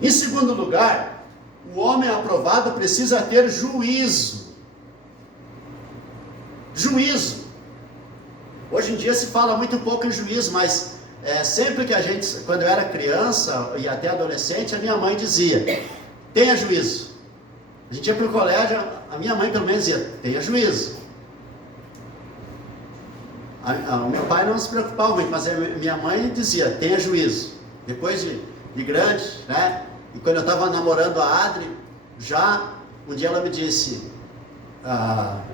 Em segundo lugar, o homem aprovado precisa ter juízo. Juízo. Hoje em dia se fala muito pouco em juízo, mas sempre que quando eu era criança e até adolescente, a minha mãe dizia: tenha juízo. A gente ia para o colégio, a minha mãe pelo menos dizia: tenha juízo. O meu pai não se preocupava muito, mas a minha mãe dizia: tenha juízo. Depois de de grande, né? E quando eu estava namorando a Adri, já um dia ela me disse,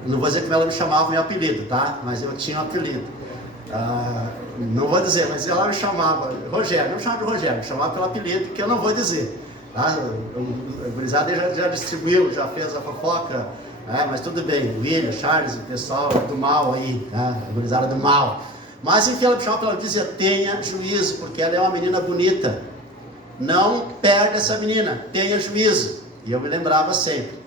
não vou dizer como ela me chamava meu apelido, tá? Mas eu tinha um apelido. Não vou dizer, mas ela me chamava Rogério, não me chamava de Rogério, me chamava pelo apelido que eu não vou dizer. Tá? A gurizada já distribuiu, já fez a fofoca, mas tudo bem, o William, Charles, o pessoal do mal aí, tá? A gurizada do mal. Mas enfim, ela me chamava, ela dizia, tenha juízo, porque ela é uma menina bonita. Não perde essa menina, tenha juízo. E eu me lembrava sempre.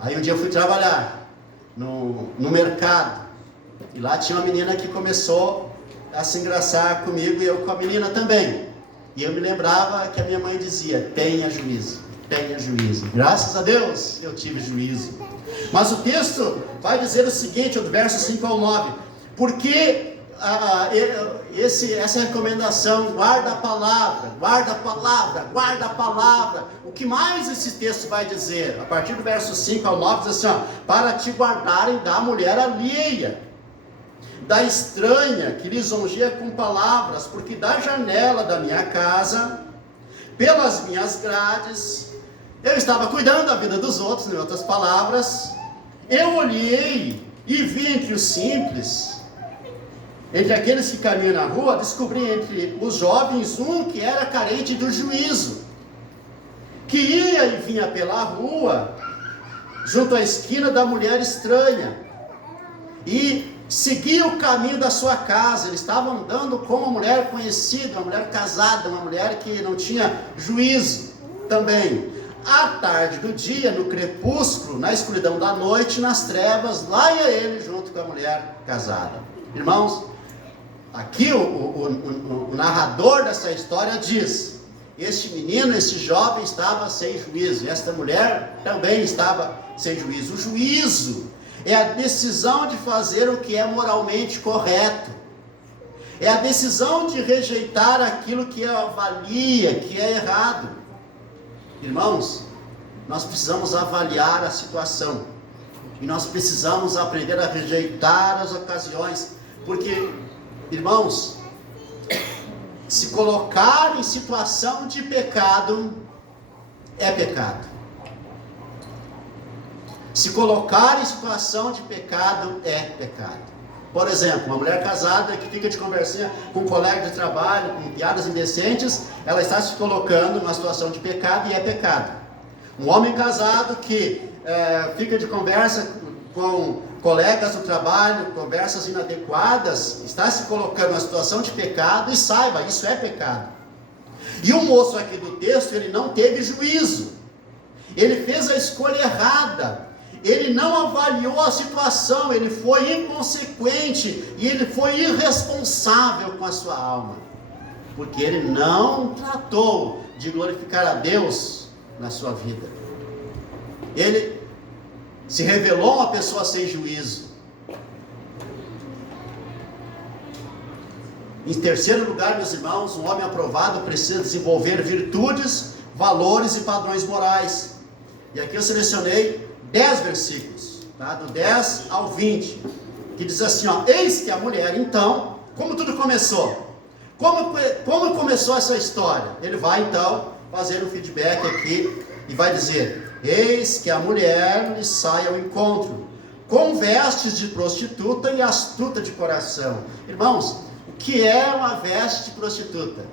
Aí um dia eu fui trabalhar no mercado, e lá tinha uma menina que começou a se engraçar comigo, e eu com a menina também. E eu me lembrava que a minha mãe dizia, tenha juízo, tenha juízo. Graças a Deus eu tive juízo. Mas o texto vai dizer o seguinte, do verso 5 ao 9, porque essa recomendação, guarda a palavra, guarda a palavra, guarda a palavra. O que mais esse texto vai dizer? A partir do verso 5 ao 9 diz assim, para te guardarem da mulher alheia, da estranha que lisonjeia com palavras, porque da janela da minha casa, pelas minhas grades, eu estava cuidando da vida dos outros, em outras palavras, eu olhei e vi entre os simples, entre aqueles que caminham na rua, descobri entre os jovens um que era carente do juízo, que ia e vinha pela rua, junto à esquina da mulher estranha, e seguia o caminho da sua casa. Ele estava andando com uma mulher conhecida, uma mulher casada, uma mulher que não tinha juízo também. À tarde do dia, no crepúsculo, na escuridão da noite, nas trevas, lá ia ele junto com a mulher casada. Irmãos, aqui o narrador dessa história diz, este menino, esse jovem estava sem juízo, e esta mulher também estava sem juízo. O juízo é a decisão de fazer o que é moralmente correto. É a decisão de rejeitar aquilo que avalia, que é errado. Irmãos, nós precisamos avaliar a situação. E nós precisamos aprender a rejeitar as ocasiões. Porque, irmãos, se colocar em situação de pecado, é pecado. Se colocar em situação de pecado, é pecado. Por exemplo, uma mulher casada que fica de conversinha com um colega de trabalho, com piadas indecentes, ela está se colocando numa situação de pecado e é pecado. Um homem casado que fica de conversa com colegas do trabalho, conversas inadequadas, está se colocando numa situação de pecado, e saiba, isso é pecado. E o moço aqui do texto, ele não teve juízo. Ele fez a escolha errada. Ele não avaliou a situação, ele foi inconsequente e ele foi irresponsável com a sua alma, porque ele não tratou de glorificar a Deus na sua vida. Ele se revelou uma pessoa sem juízo. Em terceiro lugar, meus irmãos, um homem aprovado precisa desenvolver virtudes, valores e padrões morais. E aqui eu selecionei 10 versículos, tá? Do 10 ao 20, que diz assim, eis que a mulher, então, como tudo começou? Como começou essa história? Ele vai, então, fazer um feedback aqui, e vai dizer, eis que a mulher lhe sai ao encontro, com vestes de prostituta e astuta de coração. Irmãos, o que é uma veste de prostituta?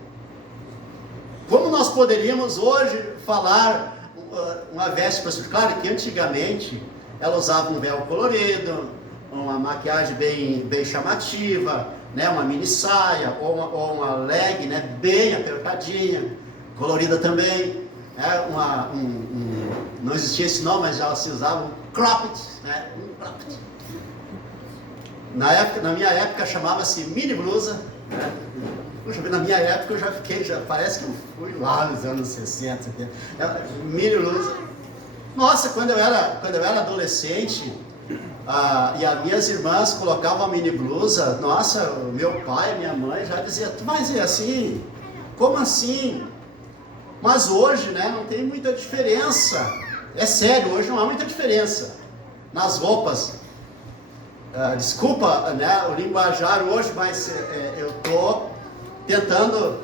Como nós poderíamos hoje falar uma veste prostituta? Claro que antigamente ela usava um véu colorido, uma maquiagem bem chamativa, né? Uma mini saia ou uma leg, né? Bem apertadinha, colorida também, né? Não existia esse nome, mas já se usava um cropped, né? Cropped. Na minha época chamava-se mini blusa, né? Puxa, na minha época eu parece que eu fui lá nos anos 60, 70, mini blusa. Nossa, quando eu era adolescente, e as minhas irmãs colocavam a mini blusa, nossa, meu pai e minha mãe já diziam, mas é assim? Como assim? Mas hoje, né, não tem muita diferença. É sério, hoje não há muita diferença nas roupas. Desculpa, né, o linguajar hoje, mas eu estou tentando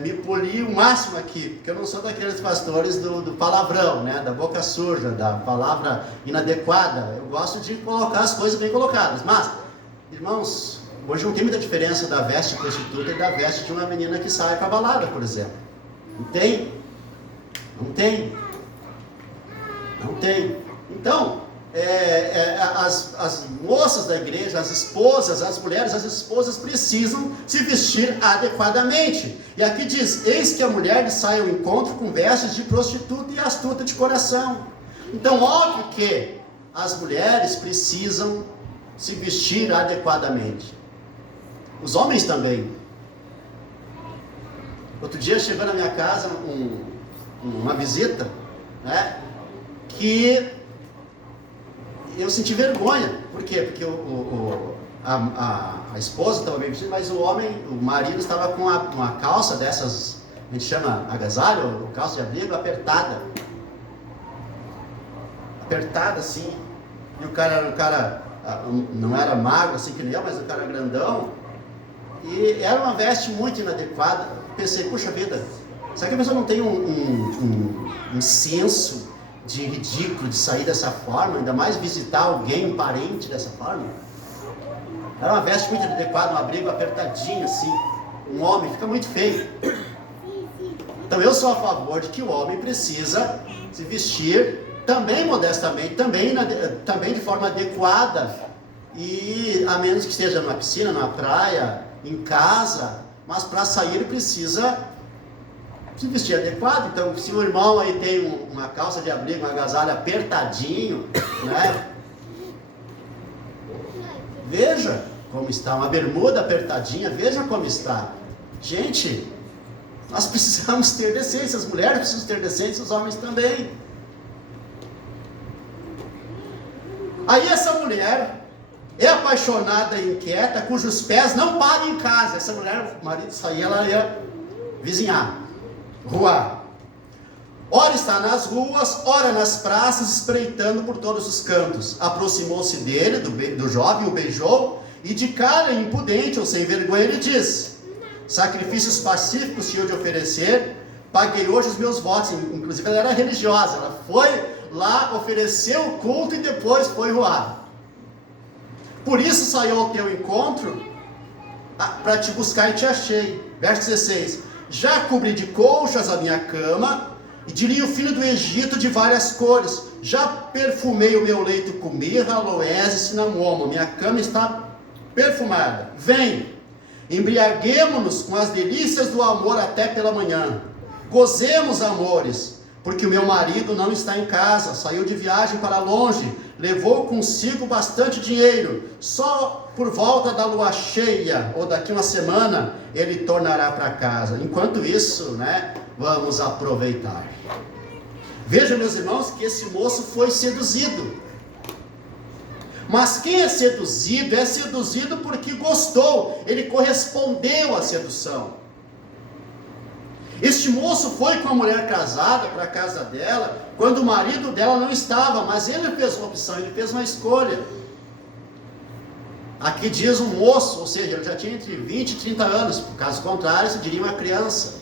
me polir o máximo aqui, porque eu não sou daqueles pastores do palavrão, né? Da boca suja, da palavra inadequada. Eu gosto de colocar as coisas bem colocadas. Mas, irmãos, hoje não tem muita diferença da veste de prostituta e da veste de uma menina que sai para a balada, por exemplo. Não tem? Não tem. Não tem. Então, as moças da igreja, as esposas, as mulheres, as esposas precisam se vestir adequadamente. E aqui diz: eis que a mulher sai ao encontro com vestes de prostituta e astuta de coração. Então, óbvio que as mulheres precisam se vestir adequadamente. Os homens também. Outro dia chegou na minha casa uma visita, né, que eu senti vergonha. Por quê? Porque a esposa estava bem vestida, mas o marido estava com uma calça dessas, a gente chama agasalho, ou calça de abrigo, apertada. Apertada assim. E o cara não era magro assim que nem eu, mas o cara grandão. E era uma veste muito inadequada. Pensei, puxa vida, será que a pessoa não tem um senso de ridículo de sair dessa forma, ainda mais visitar alguém, um parente dessa forma? Era uma veste muito inadequada, um abrigo apertadinho assim. Um homem fica muito feio. Então eu sou a favor de que o homem precisa se vestir também modestamente, também de forma adequada, e a menos que esteja numa piscina, numa praia, em casa, mas para sair ele precisa se vestir adequado. Então, se o irmão aí tem uma calça de abrigo, um agasalho apertadinho, né? Veja como está, uma bermuda apertadinha, veja como está. Gente, nós precisamos ter decência, as mulheres precisam ter decência, os homens também. Aí essa mulher é apaixonada e inquieta, cujos pés não param em casa. Essa mulher, o marido saía, ela ia vizinhar, ruar. Ora está nas ruas, ora nas praças, espreitando por todos os cantos. Aproximou-se dele, do jovem, o beijou, e de cara impudente ou sem vergonha ele diz: sacrifícios pacíficos tinha de oferecer, paguei hoje os meus votos. Inclusive ela era religiosa, ela foi lá, ofereceu o culto e depois foi ruar. Por isso saiu ao teu encontro, para te buscar e te achei. Verso 16: já cobri de colchas a minha cama, e de linho fino do Egito de várias cores. Já perfumei o meu leito com mirra, aloés e cinamomo. Minha cama está perfumada. Vem, embriaguemo-nos com as delícias do amor até pela manhã. Gozemos, amores, porque o meu marido não está em casa, saiu de viagem para longe, levou consigo bastante dinheiro. Só por volta da lua cheia, ou daqui uma semana, ele tornará para casa. Enquanto isso, né, vamos aproveitar. Vejam, meus irmãos, que esse moço foi seduzido. Mas quem é seduzido porque gostou, ele correspondeu à sedução. Este moço foi com a mulher casada para a casa dela, quando o marido dela não estava, mas ele fez uma opção, ele fez uma escolha. Aqui diz um moço, ou seja, ele já tinha entre 20 e 30 anos, caso contrário, se diria uma criança.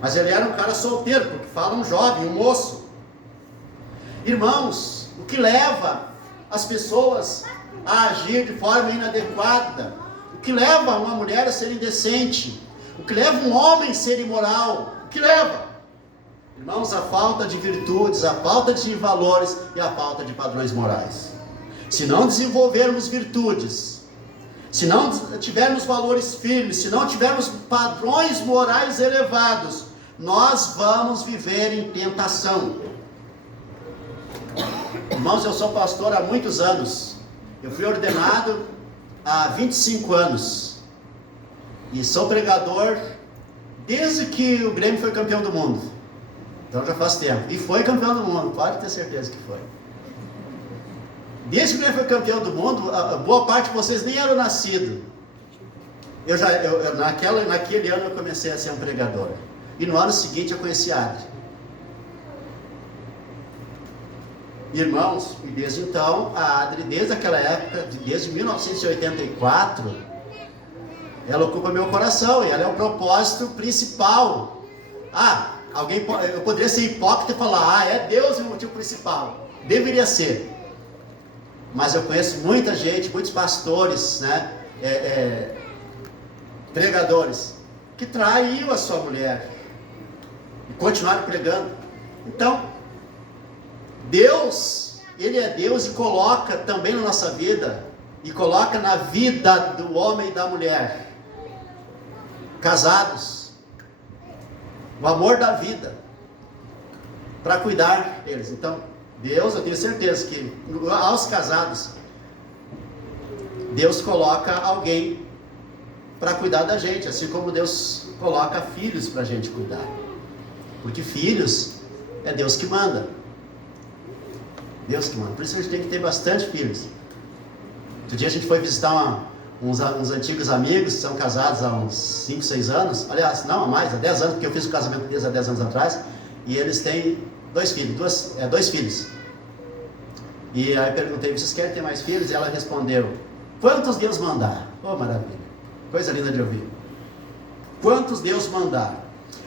Mas ele era um cara solteiro, porque fala um jovem, um moço. Irmãos, o que leva as pessoas a agir de forma inadequada? O que leva uma mulher a ser indecente? O que leva um homem a ser imoral? O que leva? Irmãos, a falta de virtudes, a falta de valores e a falta de padrões morais. Se não desenvolvermos virtudes, se não tivermos valores firmes, se não tivermos padrões morais elevados, nós vamos viver em tentação. Irmãos, eu sou pastor há muitos anos. Eu fui ordenado há 25 anos. E sou pregador desde que o Grêmio foi campeão do mundo. Então já faz tempo. E foi campeão do mundo, pode ter certeza que foi. Desde que o Grêmio foi campeão do mundo, a boa parte de vocês nem eram nascidos. Naquele ano eu comecei a ser um pregador. E no ano seguinte eu conheci a Adri. Irmãos, e desde então, a Adri, desde aquela época, desde 1984, Ela ocupa meu coração e ela é o propósito principal. Eu poderia ser hipócrita e falar, é Deus o motivo principal. Deveria ser. Mas eu conheço muita gente, muitos pastores, né, pregadores, que traiu a sua mulher e continuaram pregando. Então, Deus, Ele é Deus e coloca também na nossa vida, e coloca na vida do homem e da mulher, casados, o amor da vida, para cuidar deles. Então, Deus, eu tenho certeza que aos casados, Deus coloca alguém para cuidar da gente, assim como Deus coloca filhos para a gente cuidar. Porque filhos é Deus que manda. Deus que manda. Por isso a gente tem que ter bastante filhos. Outro dia a gente foi visitar uns antigos amigos que são casados há uns 5, 6 anos. Aliás, não, há mais, há 10 anos, porque eu fiz o casamento deles há 10 anos atrás. E eles têm 2 filhos, 2 filhos. E aí eu perguntei, vocês querem ter mais filhos? E ela respondeu, quantos Deus mandar? Oh, maravilha, coisa linda de ouvir. Quantos Deus mandar?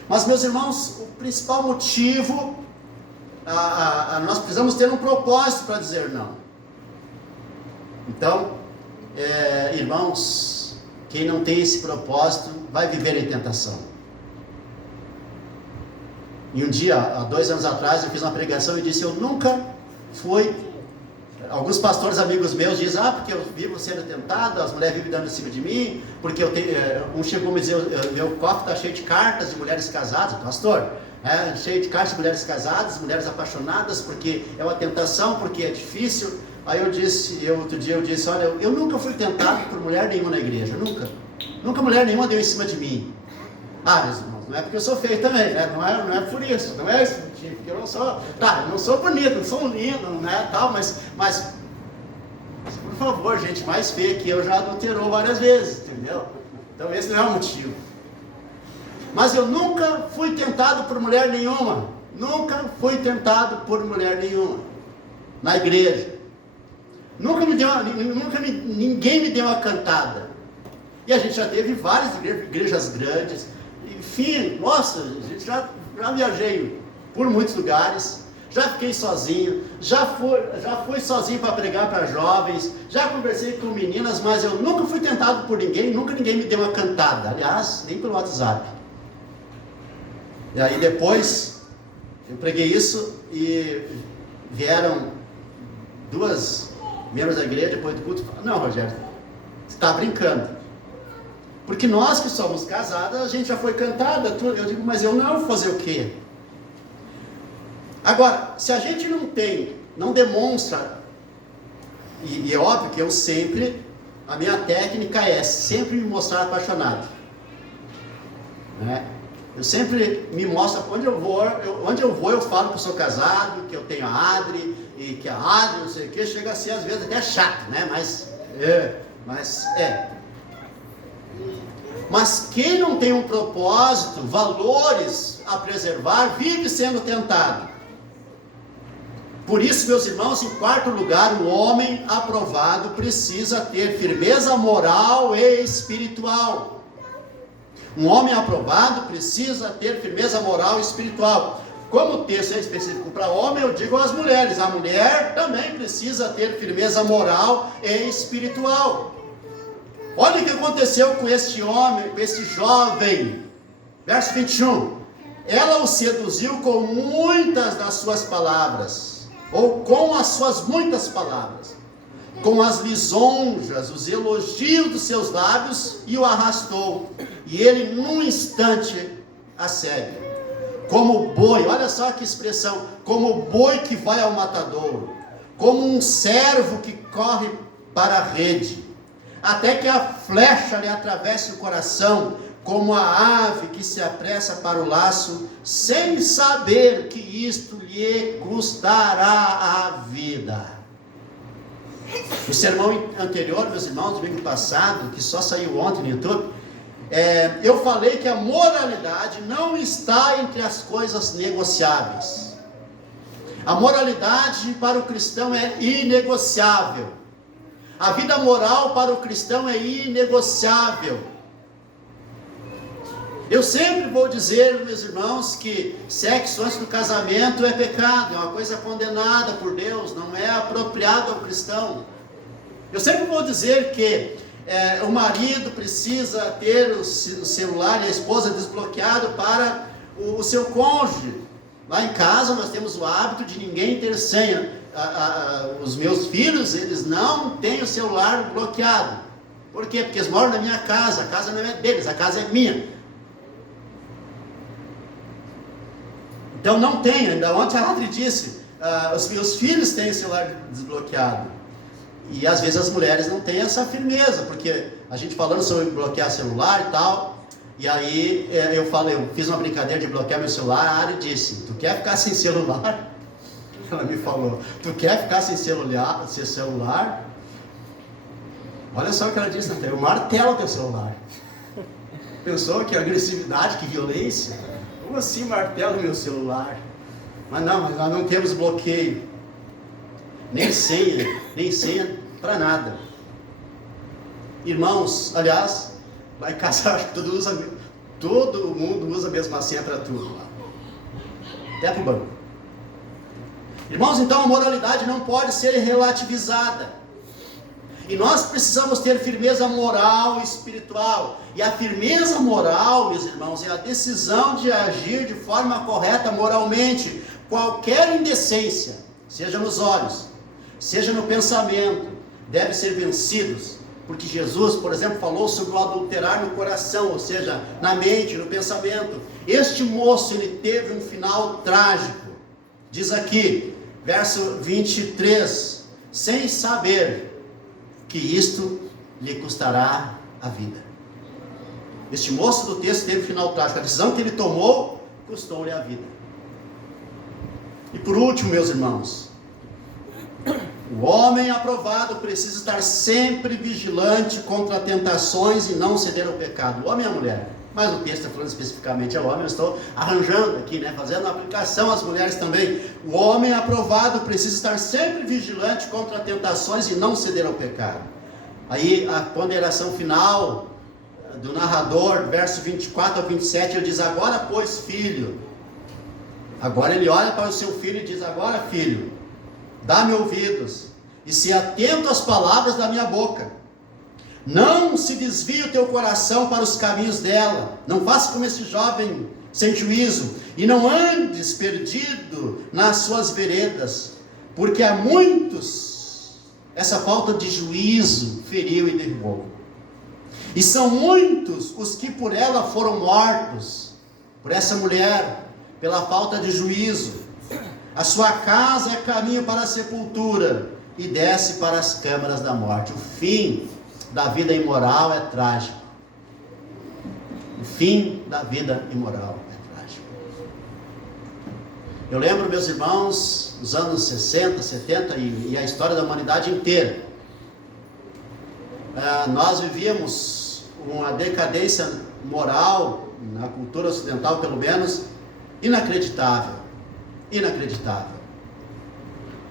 Mas, meus irmãos, o principal motivo, nós precisamos ter um propósito para dizer não. Então, irmãos, quem não tem esse propósito, vai viver em tentação. E um dia, há 2 anos atrás, eu fiz uma pregação e disse, eu nunca fui... Alguns pastores amigos meus dizem, porque eu vivo sendo tentado, as mulheres vivem dando em cima de mim, porque eu tenho... Um chegou a me dizer, meu cofre está cheio de cartas de mulheres casadas, pastor, cheio de cartas de mulheres casadas, mulheres apaixonadas, porque é uma tentação, porque é difícil. Aí outro dia eu disse, olha, eu nunca fui tentado por mulher nenhuma na igreja, nunca mulher nenhuma deu em cima de mim. Meus irmãos, não é porque eu sou feio também, né? Não é por isso, não é esse motivo, porque eu não sou, eu não sou bonito, não sou lindo, né, tal, mas, por favor, gente mais feia que eu já adulterou várias vezes, entendeu? Então esse não é o motivo. Mas eu nunca fui tentado por mulher nenhuma, na igreja. Ninguém me deu uma cantada. E a gente já teve várias igrejas grandes. Enfim, nossa, já viajei por muitos lugares, já fiquei sozinho, já fui sozinho para pregar para jovens, já conversei com meninas, mas eu nunca fui tentado por ninguém, nunca ninguém me deu uma cantada, aliás, nem pelo WhatsApp. E aí depois, eu preguei isso e vieram 2 membros da igreja depois do culto e falaram, não, Rogério, você está brincando. Porque nós que somos casados, a gente já foi cantada. Eu digo, mas eu não vou fazer o quê? Agora, se a gente não demonstra, e é óbvio que a minha técnica é sempre me mostrar apaixonado. Né? Eu sempre me mostro, onde eu vou eu falo que eu sou casado, que eu tenho a Adri, e que a Adri, não sei o quê, chega a ser às vezes até chato, né? Mas quem não tem um propósito, valores a preservar, vive sendo tentado. Por isso, meus irmãos, em 4º lugar, o homem aprovado precisa ter firmeza moral e espiritual. Um homem aprovado precisa ter firmeza moral e espiritual. Como o texto é específico para homem, eu digo às mulheres, a mulher também precisa ter firmeza moral e espiritual. Olha o que aconteceu com este homem, com este jovem. Verso 21. Ela o seduziu com muitas das suas palavras, ou com as suas muitas palavras, com as lisonjas, os elogios dos seus lábios, e o arrastou. E ele, num instante, a segue. Como boi, olha só que expressão, como boi que vai ao matadouro, como um servo que corre para a rede, até que a flecha lhe atravesse o coração, como a ave que se apressa para o laço, sem saber que isto lhe custará a vida. No sermão anterior, meus irmãos, domingo passado, que só saiu ontem no YouTube, eu falei que a moralidade não está entre as coisas negociáveis. A moralidade para o cristão é inegociável. A vida moral para o cristão é inegociável. Eu sempre vou dizer, meus irmãos, que sexo antes do casamento é pecado, é uma coisa condenada por Deus, não é apropriado ao cristão. Eu sempre vou dizer que o marido precisa ter o celular e a esposa desbloqueado para o seu cônjuge. Lá em casa nós temos o hábito de ninguém ter senha. Os meus filhos, eles não têm o celular bloqueado. Por quê? Porque eles moram na minha casa, a casa não é deles, a casa é minha. Então não tem, ainda ontem a Adri disse, os meus filhos têm o celular desbloqueado. E às vezes as mulheres não têm essa firmeza, porque a gente falando sobre bloquear celular e tal, e aí eu fiz uma brincadeira de bloquear meu celular, a Adri disse, tu quer ficar sem celular? Ela me falou, tu quer ficar sem celular? Olha só o que ela disse, Natália, eu martelo teu celular. Pensou que agressividade, que violência? Como assim martelo meu celular? Mas nós não temos bloqueio. Nem senha para nada. Irmãos, aliás, lá em casa acho que todo mundo usa a mesma senha para tudo. Até para o banco. Irmãos, então a moralidade não pode ser relativizada. E nós precisamos ter firmeza moral e espiritual. E a firmeza moral, meus irmãos, é a decisão de agir de forma correta moralmente. Qualquer indecência, seja nos olhos, seja no pensamento, deve ser vencidos. Porque Jesus, por exemplo, falou sobre o adulterar no coração, ou seja, na mente, no pensamento. Este moço, ele teve um final trágico. Diz aqui, verso 23, sem saber que isto lhe custará a vida. Este moço do texto teve um final trágico. A decisão que ele tomou custou-lhe a vida. E por último, meus irmãos, o homem aprovado precisa estar sempre vigilante contra tentações e não ceder ao pecado. O homem e a mulher. Mas o texto está falando especificamente ao homem, eu estou arranjando aqui, fazendo uma aplicação às mulheres também. O homem aprovado precisa estar sempre vigilante contra tentações e não ceder ao pecado. Aí a ponderação final do narrador, verso 24 a 27, ele diz, agora pois filho. Agora ele olha para o seu filho e diz, agora filho, dá-me ouvidos e se atento às palavras da minha boca. Não se desvie o teu coração para os caminhos dela. Não faça como esse jovem sem juízo. E não andes perdido nas suas veredas. Porque a muitos essa falta de juízo feriu e derrubou. E são muitos os que por ela foram mortos. Por essa mulher, pela falta de juízo. A sua casa é caminho para a sepultura. E desce para as câmaras da morte. O fim da vida imoral é trágico. O fim da vida imoral é trágico. Eu lembro, meus irmãos, os anos 60, 70 e a história da humanidade inteira. Nós vivíamos uma decadência moral, na cultura ocidental pelo menos, inacreditável. Inacreditável.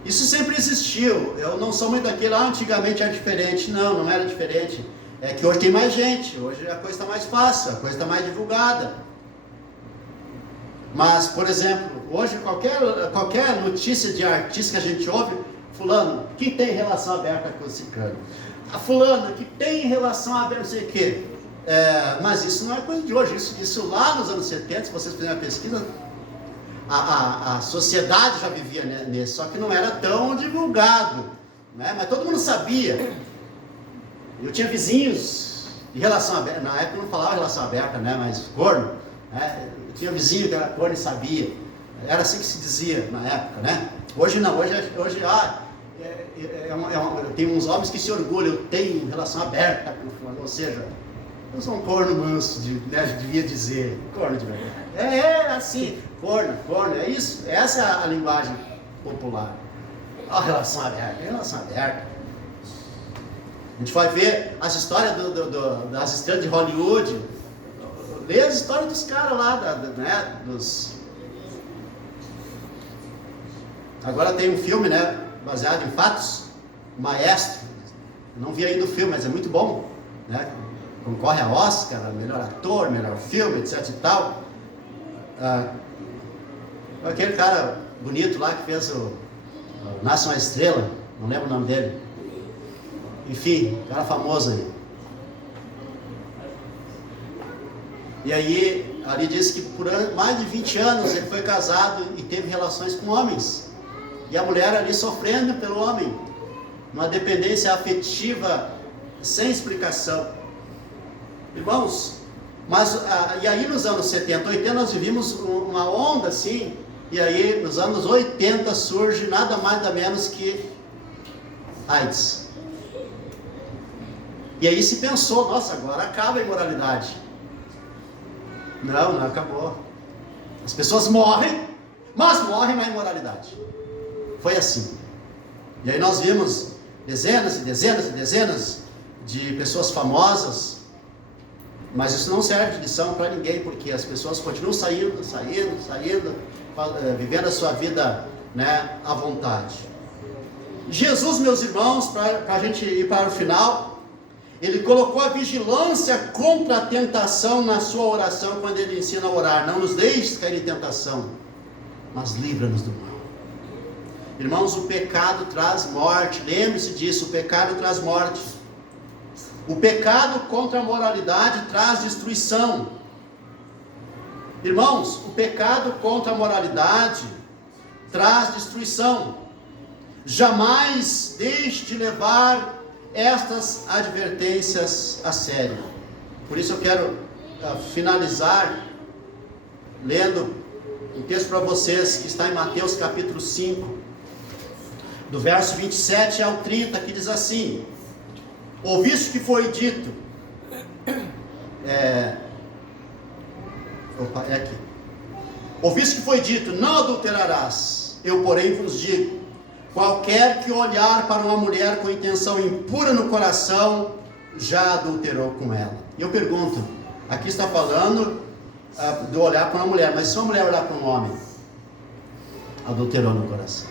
Isso sempre existiu. Eu não sou muito daquele, antigamente era diferente. Não era diferente. É que hoje tem mais gente, hoje a coisa está mais fácil, a coisa está mais divulgada. Mas, por exemplo, hoje qualquer notícia de artista que a gente ouve, fulano, que tem relação aberta com o ciclano. A fulana, que tem relação aberta, não sei o quê. Mas isso não é coisa de hoje, isso lá nos anos 70, se vocês fizerem a pesquisa, a sociedade já vivia nisso, só que não era tão divulgado, mas todo mundo sabia. Eu tinha vizinhos de relação aberta, na época não falava relação aberta, mas corno, eu tinha vizinho que era corno e sabia, era assim que se dizia na época, Hoje não, hoje tem uns homens que se orgulham, eu tenho relação aberta com o fulano, ou seja, eu sou um corno manso, devia dizer, corno de verdade. Assim, corno, é isso, essa é a linguagem popular. A relação aberta. A gente vai ver as histórias das estrelas de Hollywood, lê as histórias dos caras lá, Agora tem um filme, baseado em fatos, o Maestro. Eu não vi ainda o filme, mas é muito bom, concorre a Oscar, melhor ator, melhor filme, etc e tal. Aquele cara bonito lá que fez o Nasce uma Estrela, não lembro o nome dele. Enfim, cara famoso aí. E aí, ali diz que por mais de 20 anos ele foi casado e teve relações com homens. E a mulher ali sofrendo pelo homem. Uma dependência afetiva sem explicação. Irmãos, e aí nos anos 70, 80 nós vivimos uma onda assim. E aí nos anos 80 surge nada mais nada menos que AIDS. E aí se pensou, nossa, agora acaba a imoralidade. Não acabou. As pessoas morrem, mas morrem na imoralidade. Foi assim. E aí nós vimos dezenas e dezenas e dezenas de pessoas famosas, mas isso não serve de lição para ninguém, porque as pessoas continuam saindo, vivendo a sua vida, né, à vontade. Jesus, meus irmãos, para a gente ir para o final, ele colocou a vigilância contra a tentação na sua oração, quando ele ensina a orar: não nos deixes cair em tentação, mas livra-nos do mal. Irmãos, o pecado traz morte, lembre-se disso, o pecado traz morte. O pecado contra a moralidade traz destruição. Irmãos, o pecado contra a moralidade traz destruição. Jamais deixe de levar estas advertências a sério. Por isso eu quero finalizar lendo um texto para vocês que está em Mateus capítulo 5, do verso 27 ao 30, que diz assim: ouviste que foi dito, ouviste que foi dito, não adulterarás. Eu, porém, vos digo: qualquer que olhar para uma mulher com intenção impura no coração, já adulterou com ela. E eu pergunto, aqui está falando do olhar para uma mulher, mas se uma mulher olhar para um homem, adulterou no coração.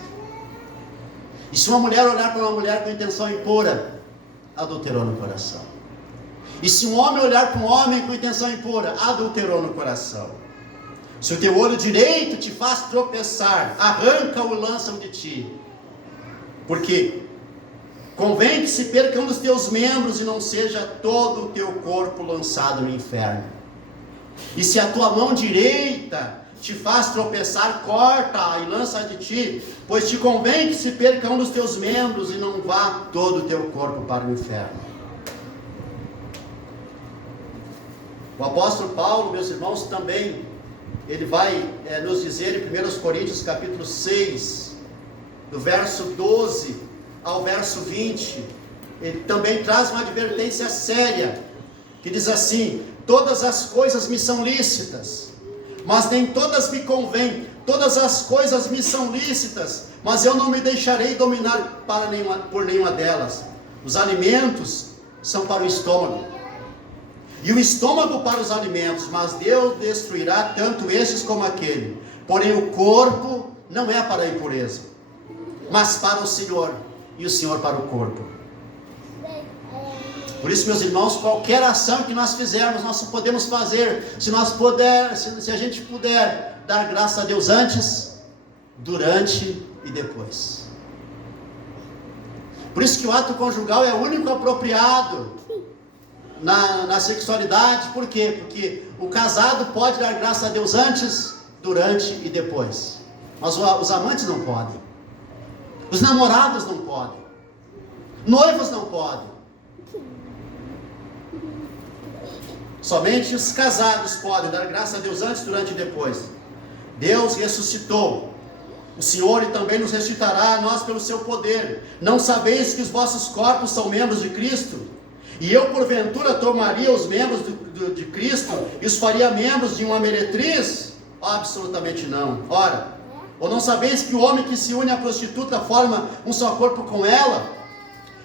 E se uma mulher olhar para uma mulher com intenção impura, adulterou no coração. E se um homem olhar para um homem com intenção impura, adulterou no coração. Se o teu olho direito te faz tropeçar, arranca-o e lança-o de ti. Porque convém que se perca um dos teus membros e não seja todo o teu corpo lançado no inferno. E se a tua mão direita te faz tropeçar, corta e lança de ti, pois te convém que se perca um dos teus membros e não vá todo o teu corpo para o inferno. O apóstolo Paulo, meus irmãos, também, ele vai nos dizer em 1 Coríntios capítulo 6, do verso 12 ao verso 20, ele também traz uma advertência séria, que diz assim: todas as coisas me são lícitas, mas nem todas me convêm. Todas as coisas me são lícitas, mas eu não me deixarei dominar por nenhuma delas. Os alimentos são para o estômago, e o estômago para os alimentos, mas Deus destruirá tanto estes como aquele. Porém o corpo não é para a impureza, mas para o Senhor, e o Senhor para o corpo. Por isso, meus irmãos, qualquer ação que nós fizermos, nós podemos fazer, se a gente puder dar graças a Deus antes, durante e depois. Por isso que o ato conjugal é o único apropriado na sexualidade. Por quê? Porque o casado pode dar graças a Deus antes, durante e depois, mas os amantes não podem, os namorados não podem, noivos não podem. Somente os casados podem dar graças a Deus antes, durante e depois. Deus ressuscitou o Senhor e também nos ressuscitará a nós pelo seu poder. Não sabeis que os vossos corpos são membros de Cristo? E eu porventura tomaria os membros de Cristo e os faria membros de uma meretriz? Absolutamente não. Ora, ou não sabeis que o homem que se une à prostituta forma um só corpo com ela?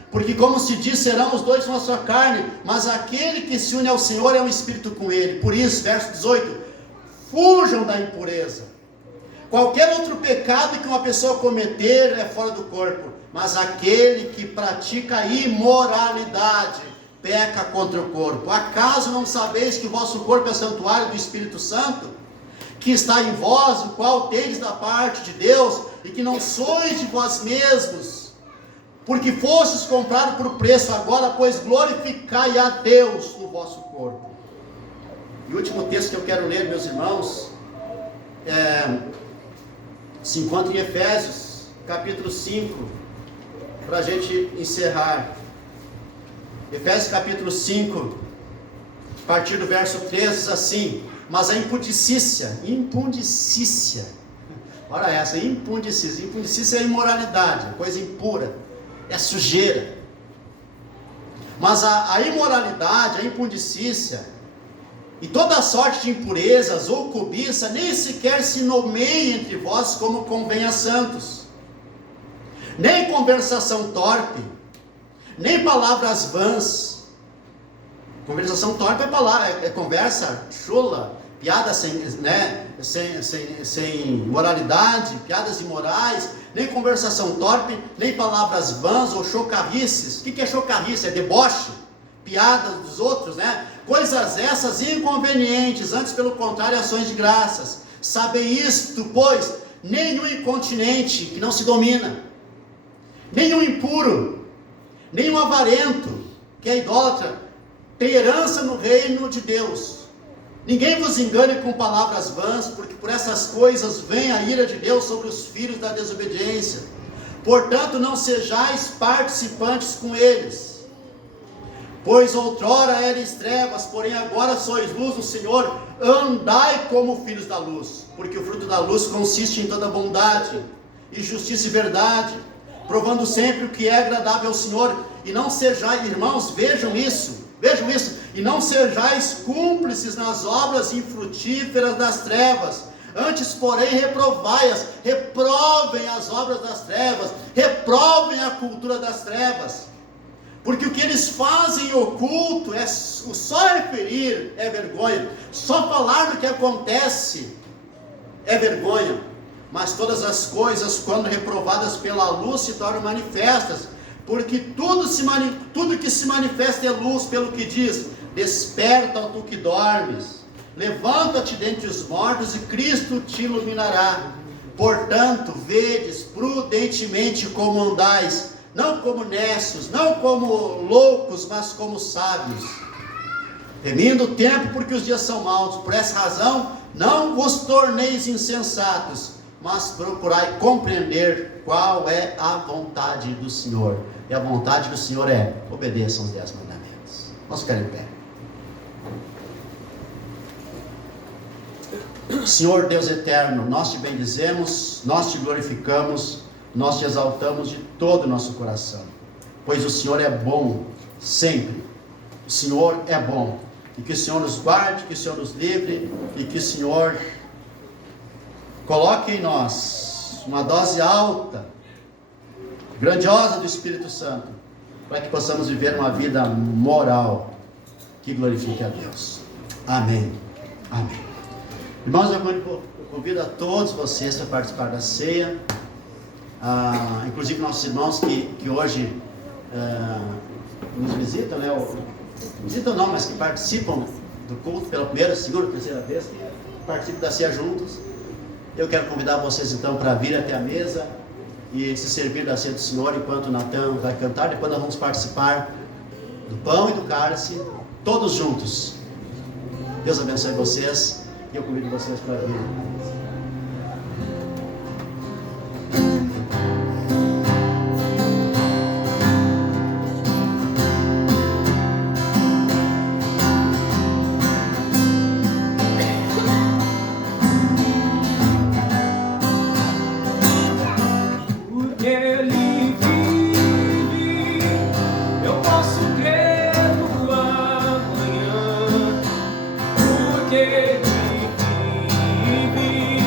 Porque como se diz, serão os dois uma só carne, mas aquele que se une ao Senhor é um espírito com ele. Por isso, verso 18, fujam da impureza. Qualquer outro pecado que uma pessoa cometer é fora do corpo, mas aquele que pratica imoralidade peca contra o corpo. Acaso não sabeis que o vosso corpo é santuário do Espírito Santo, que está em vós, o qual tendes da parte de Deus, e que não sois de vós mesmos, porque fostes comprados por preço. Agora, pois, glorificai a Deus no vosso corpo. E o último texto que eu quero ler, meus irmãos, se encontra em Efésios, capítulo 5, para a gente encerrar. Efésios capítulo 5, a partir do verso 3, diz assim: mas a impudicícia, olha essa, impudicícia é imoralidade, coisa impura, é sujeira. Mas a imoralidade, a impudicícia e toda sorte de impurezas ou cobiça nem sequer se nomeie entre vós como convém a santos, nem conversação torpe, nem palavras vãs. Conversação torpe é conversa chula, piada sem moralidade, piadas imorais, nem conversação torpe, nem palavras vãs ou chocarrices. O que é chocarrice? É deboche, piadas dos outros, coisas essas inconvenientes, antes pelo contrário, ações de graças. Sabei isto, pois, nenhum incontinente que não se domina, nenhum impuro, nenhum avarento, que é idólatra, tem herança no reino de Deus. Ninguém vos engane com palavras vãs, porque por essas coisas vem a ira de Deus sobre os filhos da desobediência. Portanto, não sejais participantes com eles. Pois outrora erais trevas, porém agora sois luz do Senhor. Andai como filhos da luz, porque o fruto da luz consiste em toda bondade e justiça e verdade, provando sempre o que é agradável ao Senhor. E não sejais, irmãos, vejam isso, e não sejais cúmplices nas obras infrutíferas das trevas, antes porém reprovai-as. Reprovem as obras das trevas, reprovem a cultura das trevas, porque o que eles fazem em oculto, só referir é vergonha, só falar do que acontece é vergonha, mas todas as coisas, quando reprovadas pela luz, se tornam manifestas, porque tudo que se manifesta é luz, pelo que diz: desperta, ó tu que dormes, levanta-te dentre os mortos, e Cristo te iluminará. Portanto, vedes prudentemente como andais, não como necios, não como loucos, mas como sábios, temindo o tempo, porque os dias são maus. Por essa razão, não vos torneis insensatos, mas procurai compreender qual é a vontade do Senhor. E a vontade do Senhor é: obedeçam os 10 mandamentos. Vamos ficar em pé. Senhor Deus eterno, nós te bendizemos, nós te glorificamos, nós te exaltamos de todo o nosso coração, pois o Senhor é bom sempre. O Senhor é bom, e que o Senhor nos guarde, que o Senhor nos livre, e que o Senhor coloque em nós uma dose alta, grandiosa do Espírito Santo, para que possamos viver uma vida moral que glorifique a Deus. Amém. Amém. Irmãos, eu convido a todos vocês a participar da ceia, inclusive nossos irmãos que hoje nos visitam, visitam não, mas que participam do culto pela primeira, segunda, terceira vez, que participam da ceia juntos. Eu quero convidar vocês então para vir até a mesa e se servir da ceia do Senhor, enquanto o Natan vai cantar. Depois nós vamos participar do pão e do cálice, todos juntos. Deus abençoe vocês, e eu convido vocês para vir. Porque ele vive.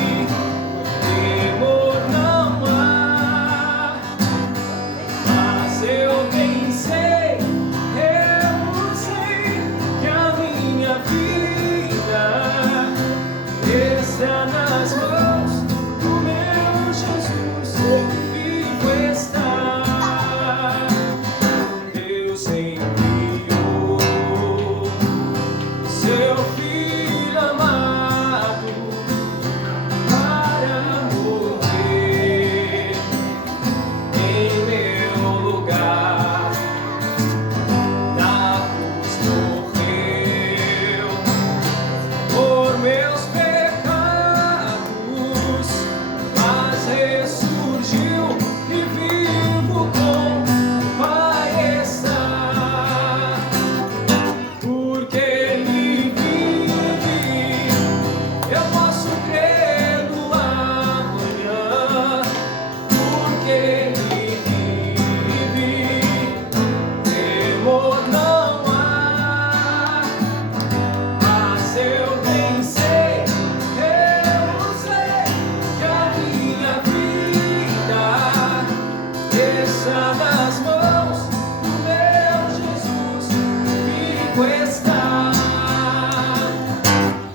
está nas mãos do meu Jesus, comigo está.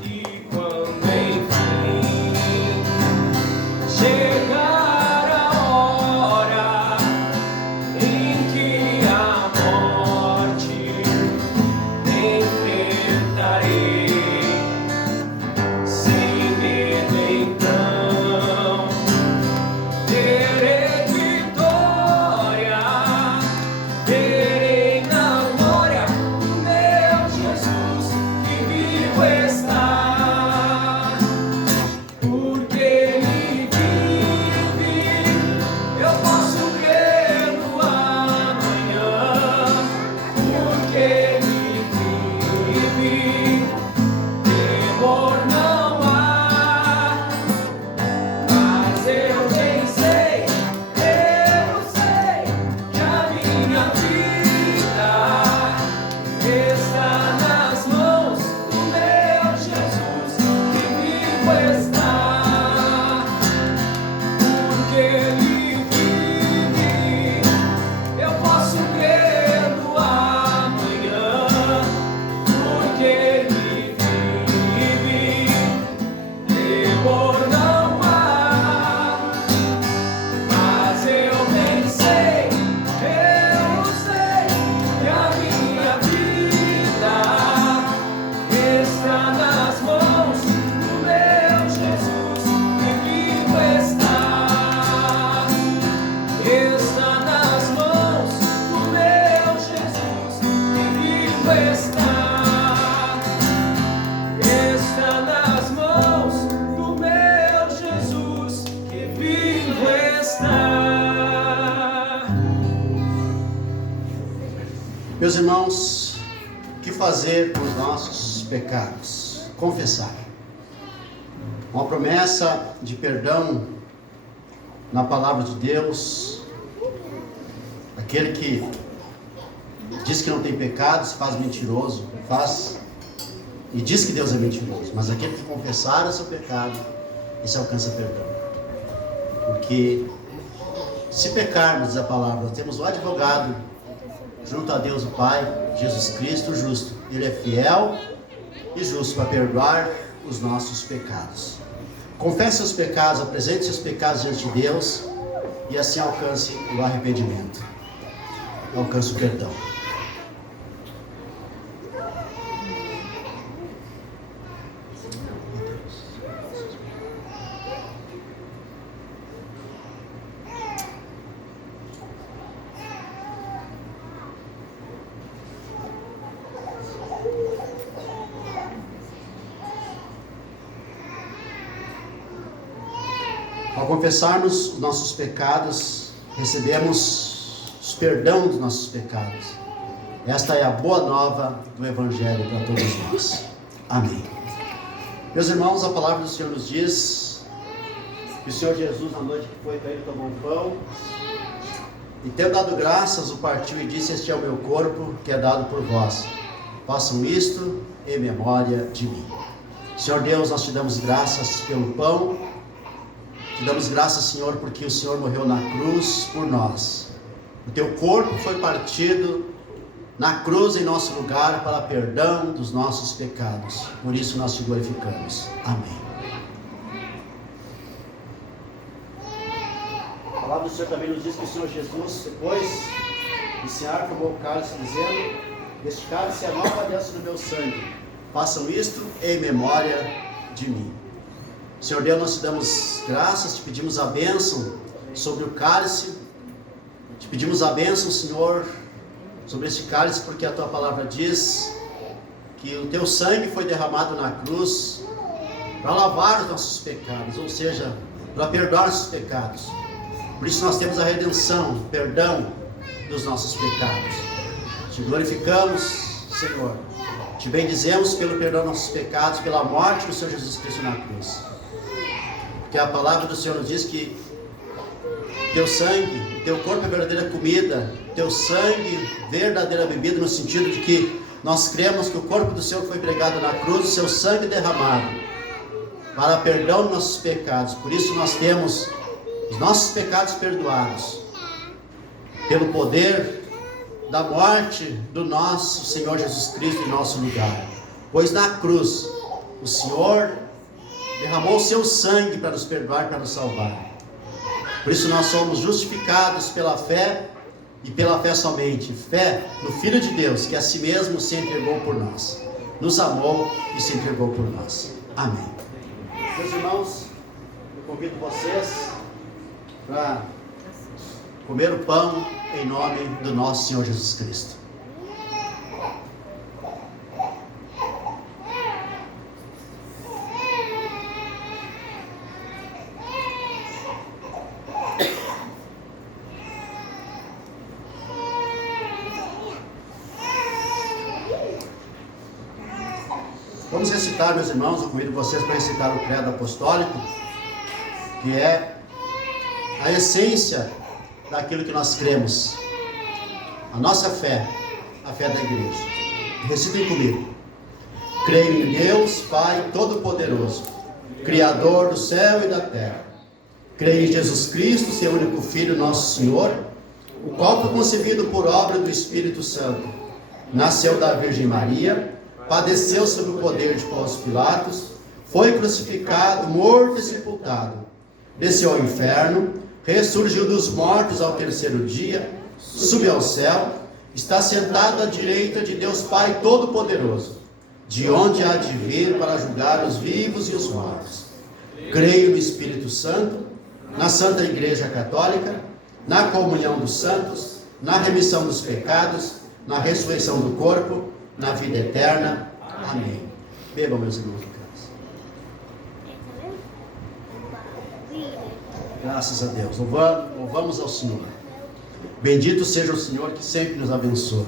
E quando enfim chegar a hora em que a morte enfrentarei, sem medo então terei vitória, verei na glória do meu Jesus que vivo está, porque Ele vive. Eu posso crer no amanhã, porque Ele vive. Temor não há, mas eu bem sei, eu sei que a minha vida está nas mãos do meu Jesus que vivo está, porque Ele vive. Eu posso crer no amanhã, porque Ele vive. Temor não há, mas eu bem sei, eu sei que a minha vida está nas mãos do meu Jesus que vivo está. Está nas mãos do meu Jesus que vivo está. Está nas mãos do meu Jesus que vivo está. Meus irmãos, o que fazer com os nossos pecados? Confessar. Uma promessa de perdão na palavra de Deus. Aquele que diz que não tem pecado se faz mentiroso, e diz que Deus é mentiroso. Mas aquele que confessar o seu pecado, esse alcança perdão. Porque se pecarmos, diz a palavra, nós temos um advogado junto a Deus o Pai, Jesus Cristo justo. Ele é fiel e justo para perdoar os nossos pecados. Confesse seus pecados, apresente seus pecados diante de Deus e assim alcance o arrependimento, alcance o perdão. Ao confessarmos os nossos pecados, recebemos o perdão dos nossos pecados. Esta é a boa nova do Evangelho para todos nós. Amém. Meus irmãos, a palavra do Senhor nos diz que o Senhor Jesus, na noite que foi para ele, tomou um pão e, tendo dado graças, o partiu e disse: este é o meu corpo que é dado por vós. Façam isto em memória de mim. Senhor Deus, nós te damos graças pelo pão. Te damos graças, Senhor, porque o Senhor morreu na cruz por nós. O teu corpo foi partido na cruz em nosso lugar para perdão dos nossos pecados. Por isso nós te glorificamos. Amém. A palavra do Senhor também nos diz que o Senhor Jesus, depois de cear, tomou o cálice, dizendo: este cálice é a nova aliança do meu sangue. Façam isto em memória de mim. Senhor Deus, nós te damos graças, te pedimos a bênção sobre o cálice, te pedimos a bênção, Senhor, sobre este cálice, porque a tua palavra diz que o teu sangue foi derramado na cruz para lavar os nossos pecados, ou seja, para perdoar os nossos pecados. Por isso nós temos a redenção, o perdão dos nossos pecados. Te glorificamos, Senhor, te bendizemos pelo perdão dos nossos pecados, pela morte do Senhor Jesus Cristo na cruz. Porque a palavra do Senhor nos diz que teu sangue, teu corpo é verdadeira comida, teu sangue verdadeira bebida, no sentido de que nós cremos que o corpo do Senhor foi pregado na cruz, o seu sangue derramado para perdão dos nossos pecados. Por isso nós temos os nossos pecados perdoados. pelo poder da morte do nosso Senhor Jesus Cristo em nosso lugar. Pois na cruz, o Senhor derramou o seu sangue para nos perdoar, para nos salvar. Por isso nós somos justificados pela fé, e pela fé somente, fé no Filho de Deus, que a si mesmo se entregou por nós, nos amou e se entregou por nós. Amém. Meus irmãos, eu convido vocês para comer o pão em nome do nosso Senhor Jesus Cristo. Vamos recitar, meus irmãos, eu convido vocês para recitar o credo apostólico, que é a essência daquilo que nós cremos, a nossa fé, a fé da igreja. Recitem comigo. Creio em Deus, Pai Todo-Poderoso, Criador do céu e da terra. Creio em Jesus Cristo, seu único Filho, nosso Senhor, o qual foi concebido por obra do Espírito Santo. Nasceu da Virgem Maria, padeceu sob o poder de Pôncio Pilatos, foi crucificado, morto e sepultado. Desceu ao inferno, ressurgiu dos mortos ao terceiro dia, subiu ao céu, está sentado à direita de Deus Pai Todo-Poderoso, de onde há de vir para julgar os vivos e os mortos. Creio no Espírito Santo, na Santa Igreja Católica, na comunhão dos santos, na remissão dos pecados, na ressurreição do corpo, na vida eterna. Amém. Bebam, meus irmãos, em casa. Graças a Deus. Louvamos ao Senhor. Bendito seja o Senhor que sempre nos abençoa.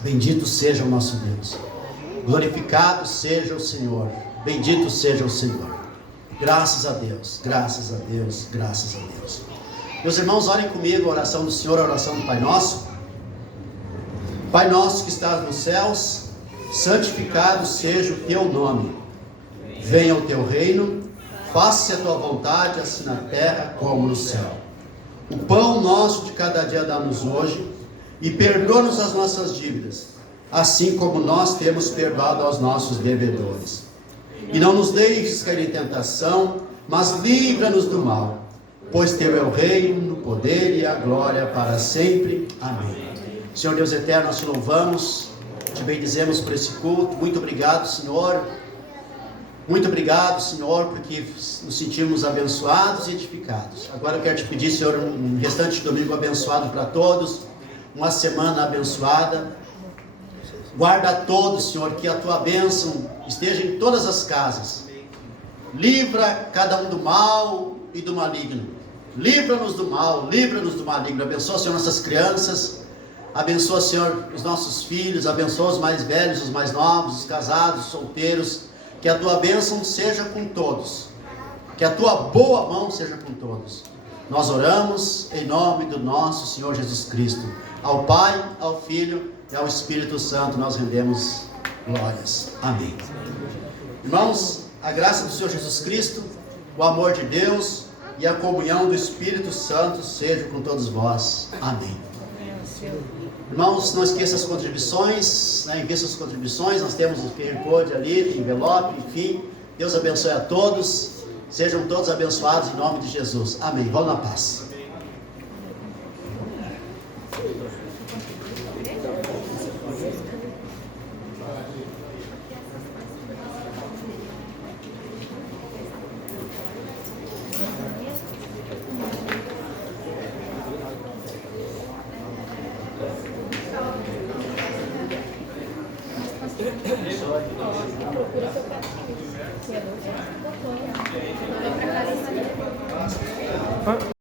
Bendito seja o nosso Deus. Glorificado seja o Senhor. Bendito seja o Senhor. Graças a Deus, graças a Deus, graças a Deus. Meus irmãos, orem comigo a oração do Senhor, a oração do Pai Nosso. Pai nosso que estás nos céus, santificado seja o teu nome. Venha o teu reino, faça-se a tua vontade, assim na terra como no céu. O pão nosso de cada dia dá-nos hoje, e perdoa-nos as nossas dívidas, assim como nós temos perdoado aos nossos devedores. E não nos deixes cair em tentação, mas livra-nos do mal, pois teu é o reino, o poder e a glória para sempre. Amém. Senhor Deus eterno, nós te louvamos, te bendizemos por esse culto. Muito obrigado, Senhor. Muito obrigado, Senhor, porque nos sentimos abençoados e edificados. Agora eu quero te pedir, Senhor, um restante de domingo abençoado para todos, uma semana abençoada. Guarda a todos, Senhor, que a tua bênção esteja em todas as casas. Livra cada um do mal e do maligno. Livra-nos do mal, livra-nos do maligno. Abençoa, Senhor, nossas crianças. Abençoa, Senhor, os nossos filhos. Abençoa os mais velhos, os mais novos, os casados, os solteiros. Que a tua bênção seja com todos. Que a tua boa mão seja com todos. Nós oramos em nome do nosso Senhor Jesus Cristo. Ao Pai, ao Filho e ao Espírito Santo nós rendemos glórias. Amém. Irmãos, a graça do Senhor Jesus Cristo, o amor de Deus e a comunhão do Espírito Santo seja com todos vós. Amém. Irmãos, não esqueça as contribuições, envie suas contribuições. Nós temos o QR Code ali, envelope, enfim. Deus abençoe a todos. Sejam todos abençoados em nome de Jesus. Amém. Vão na paz.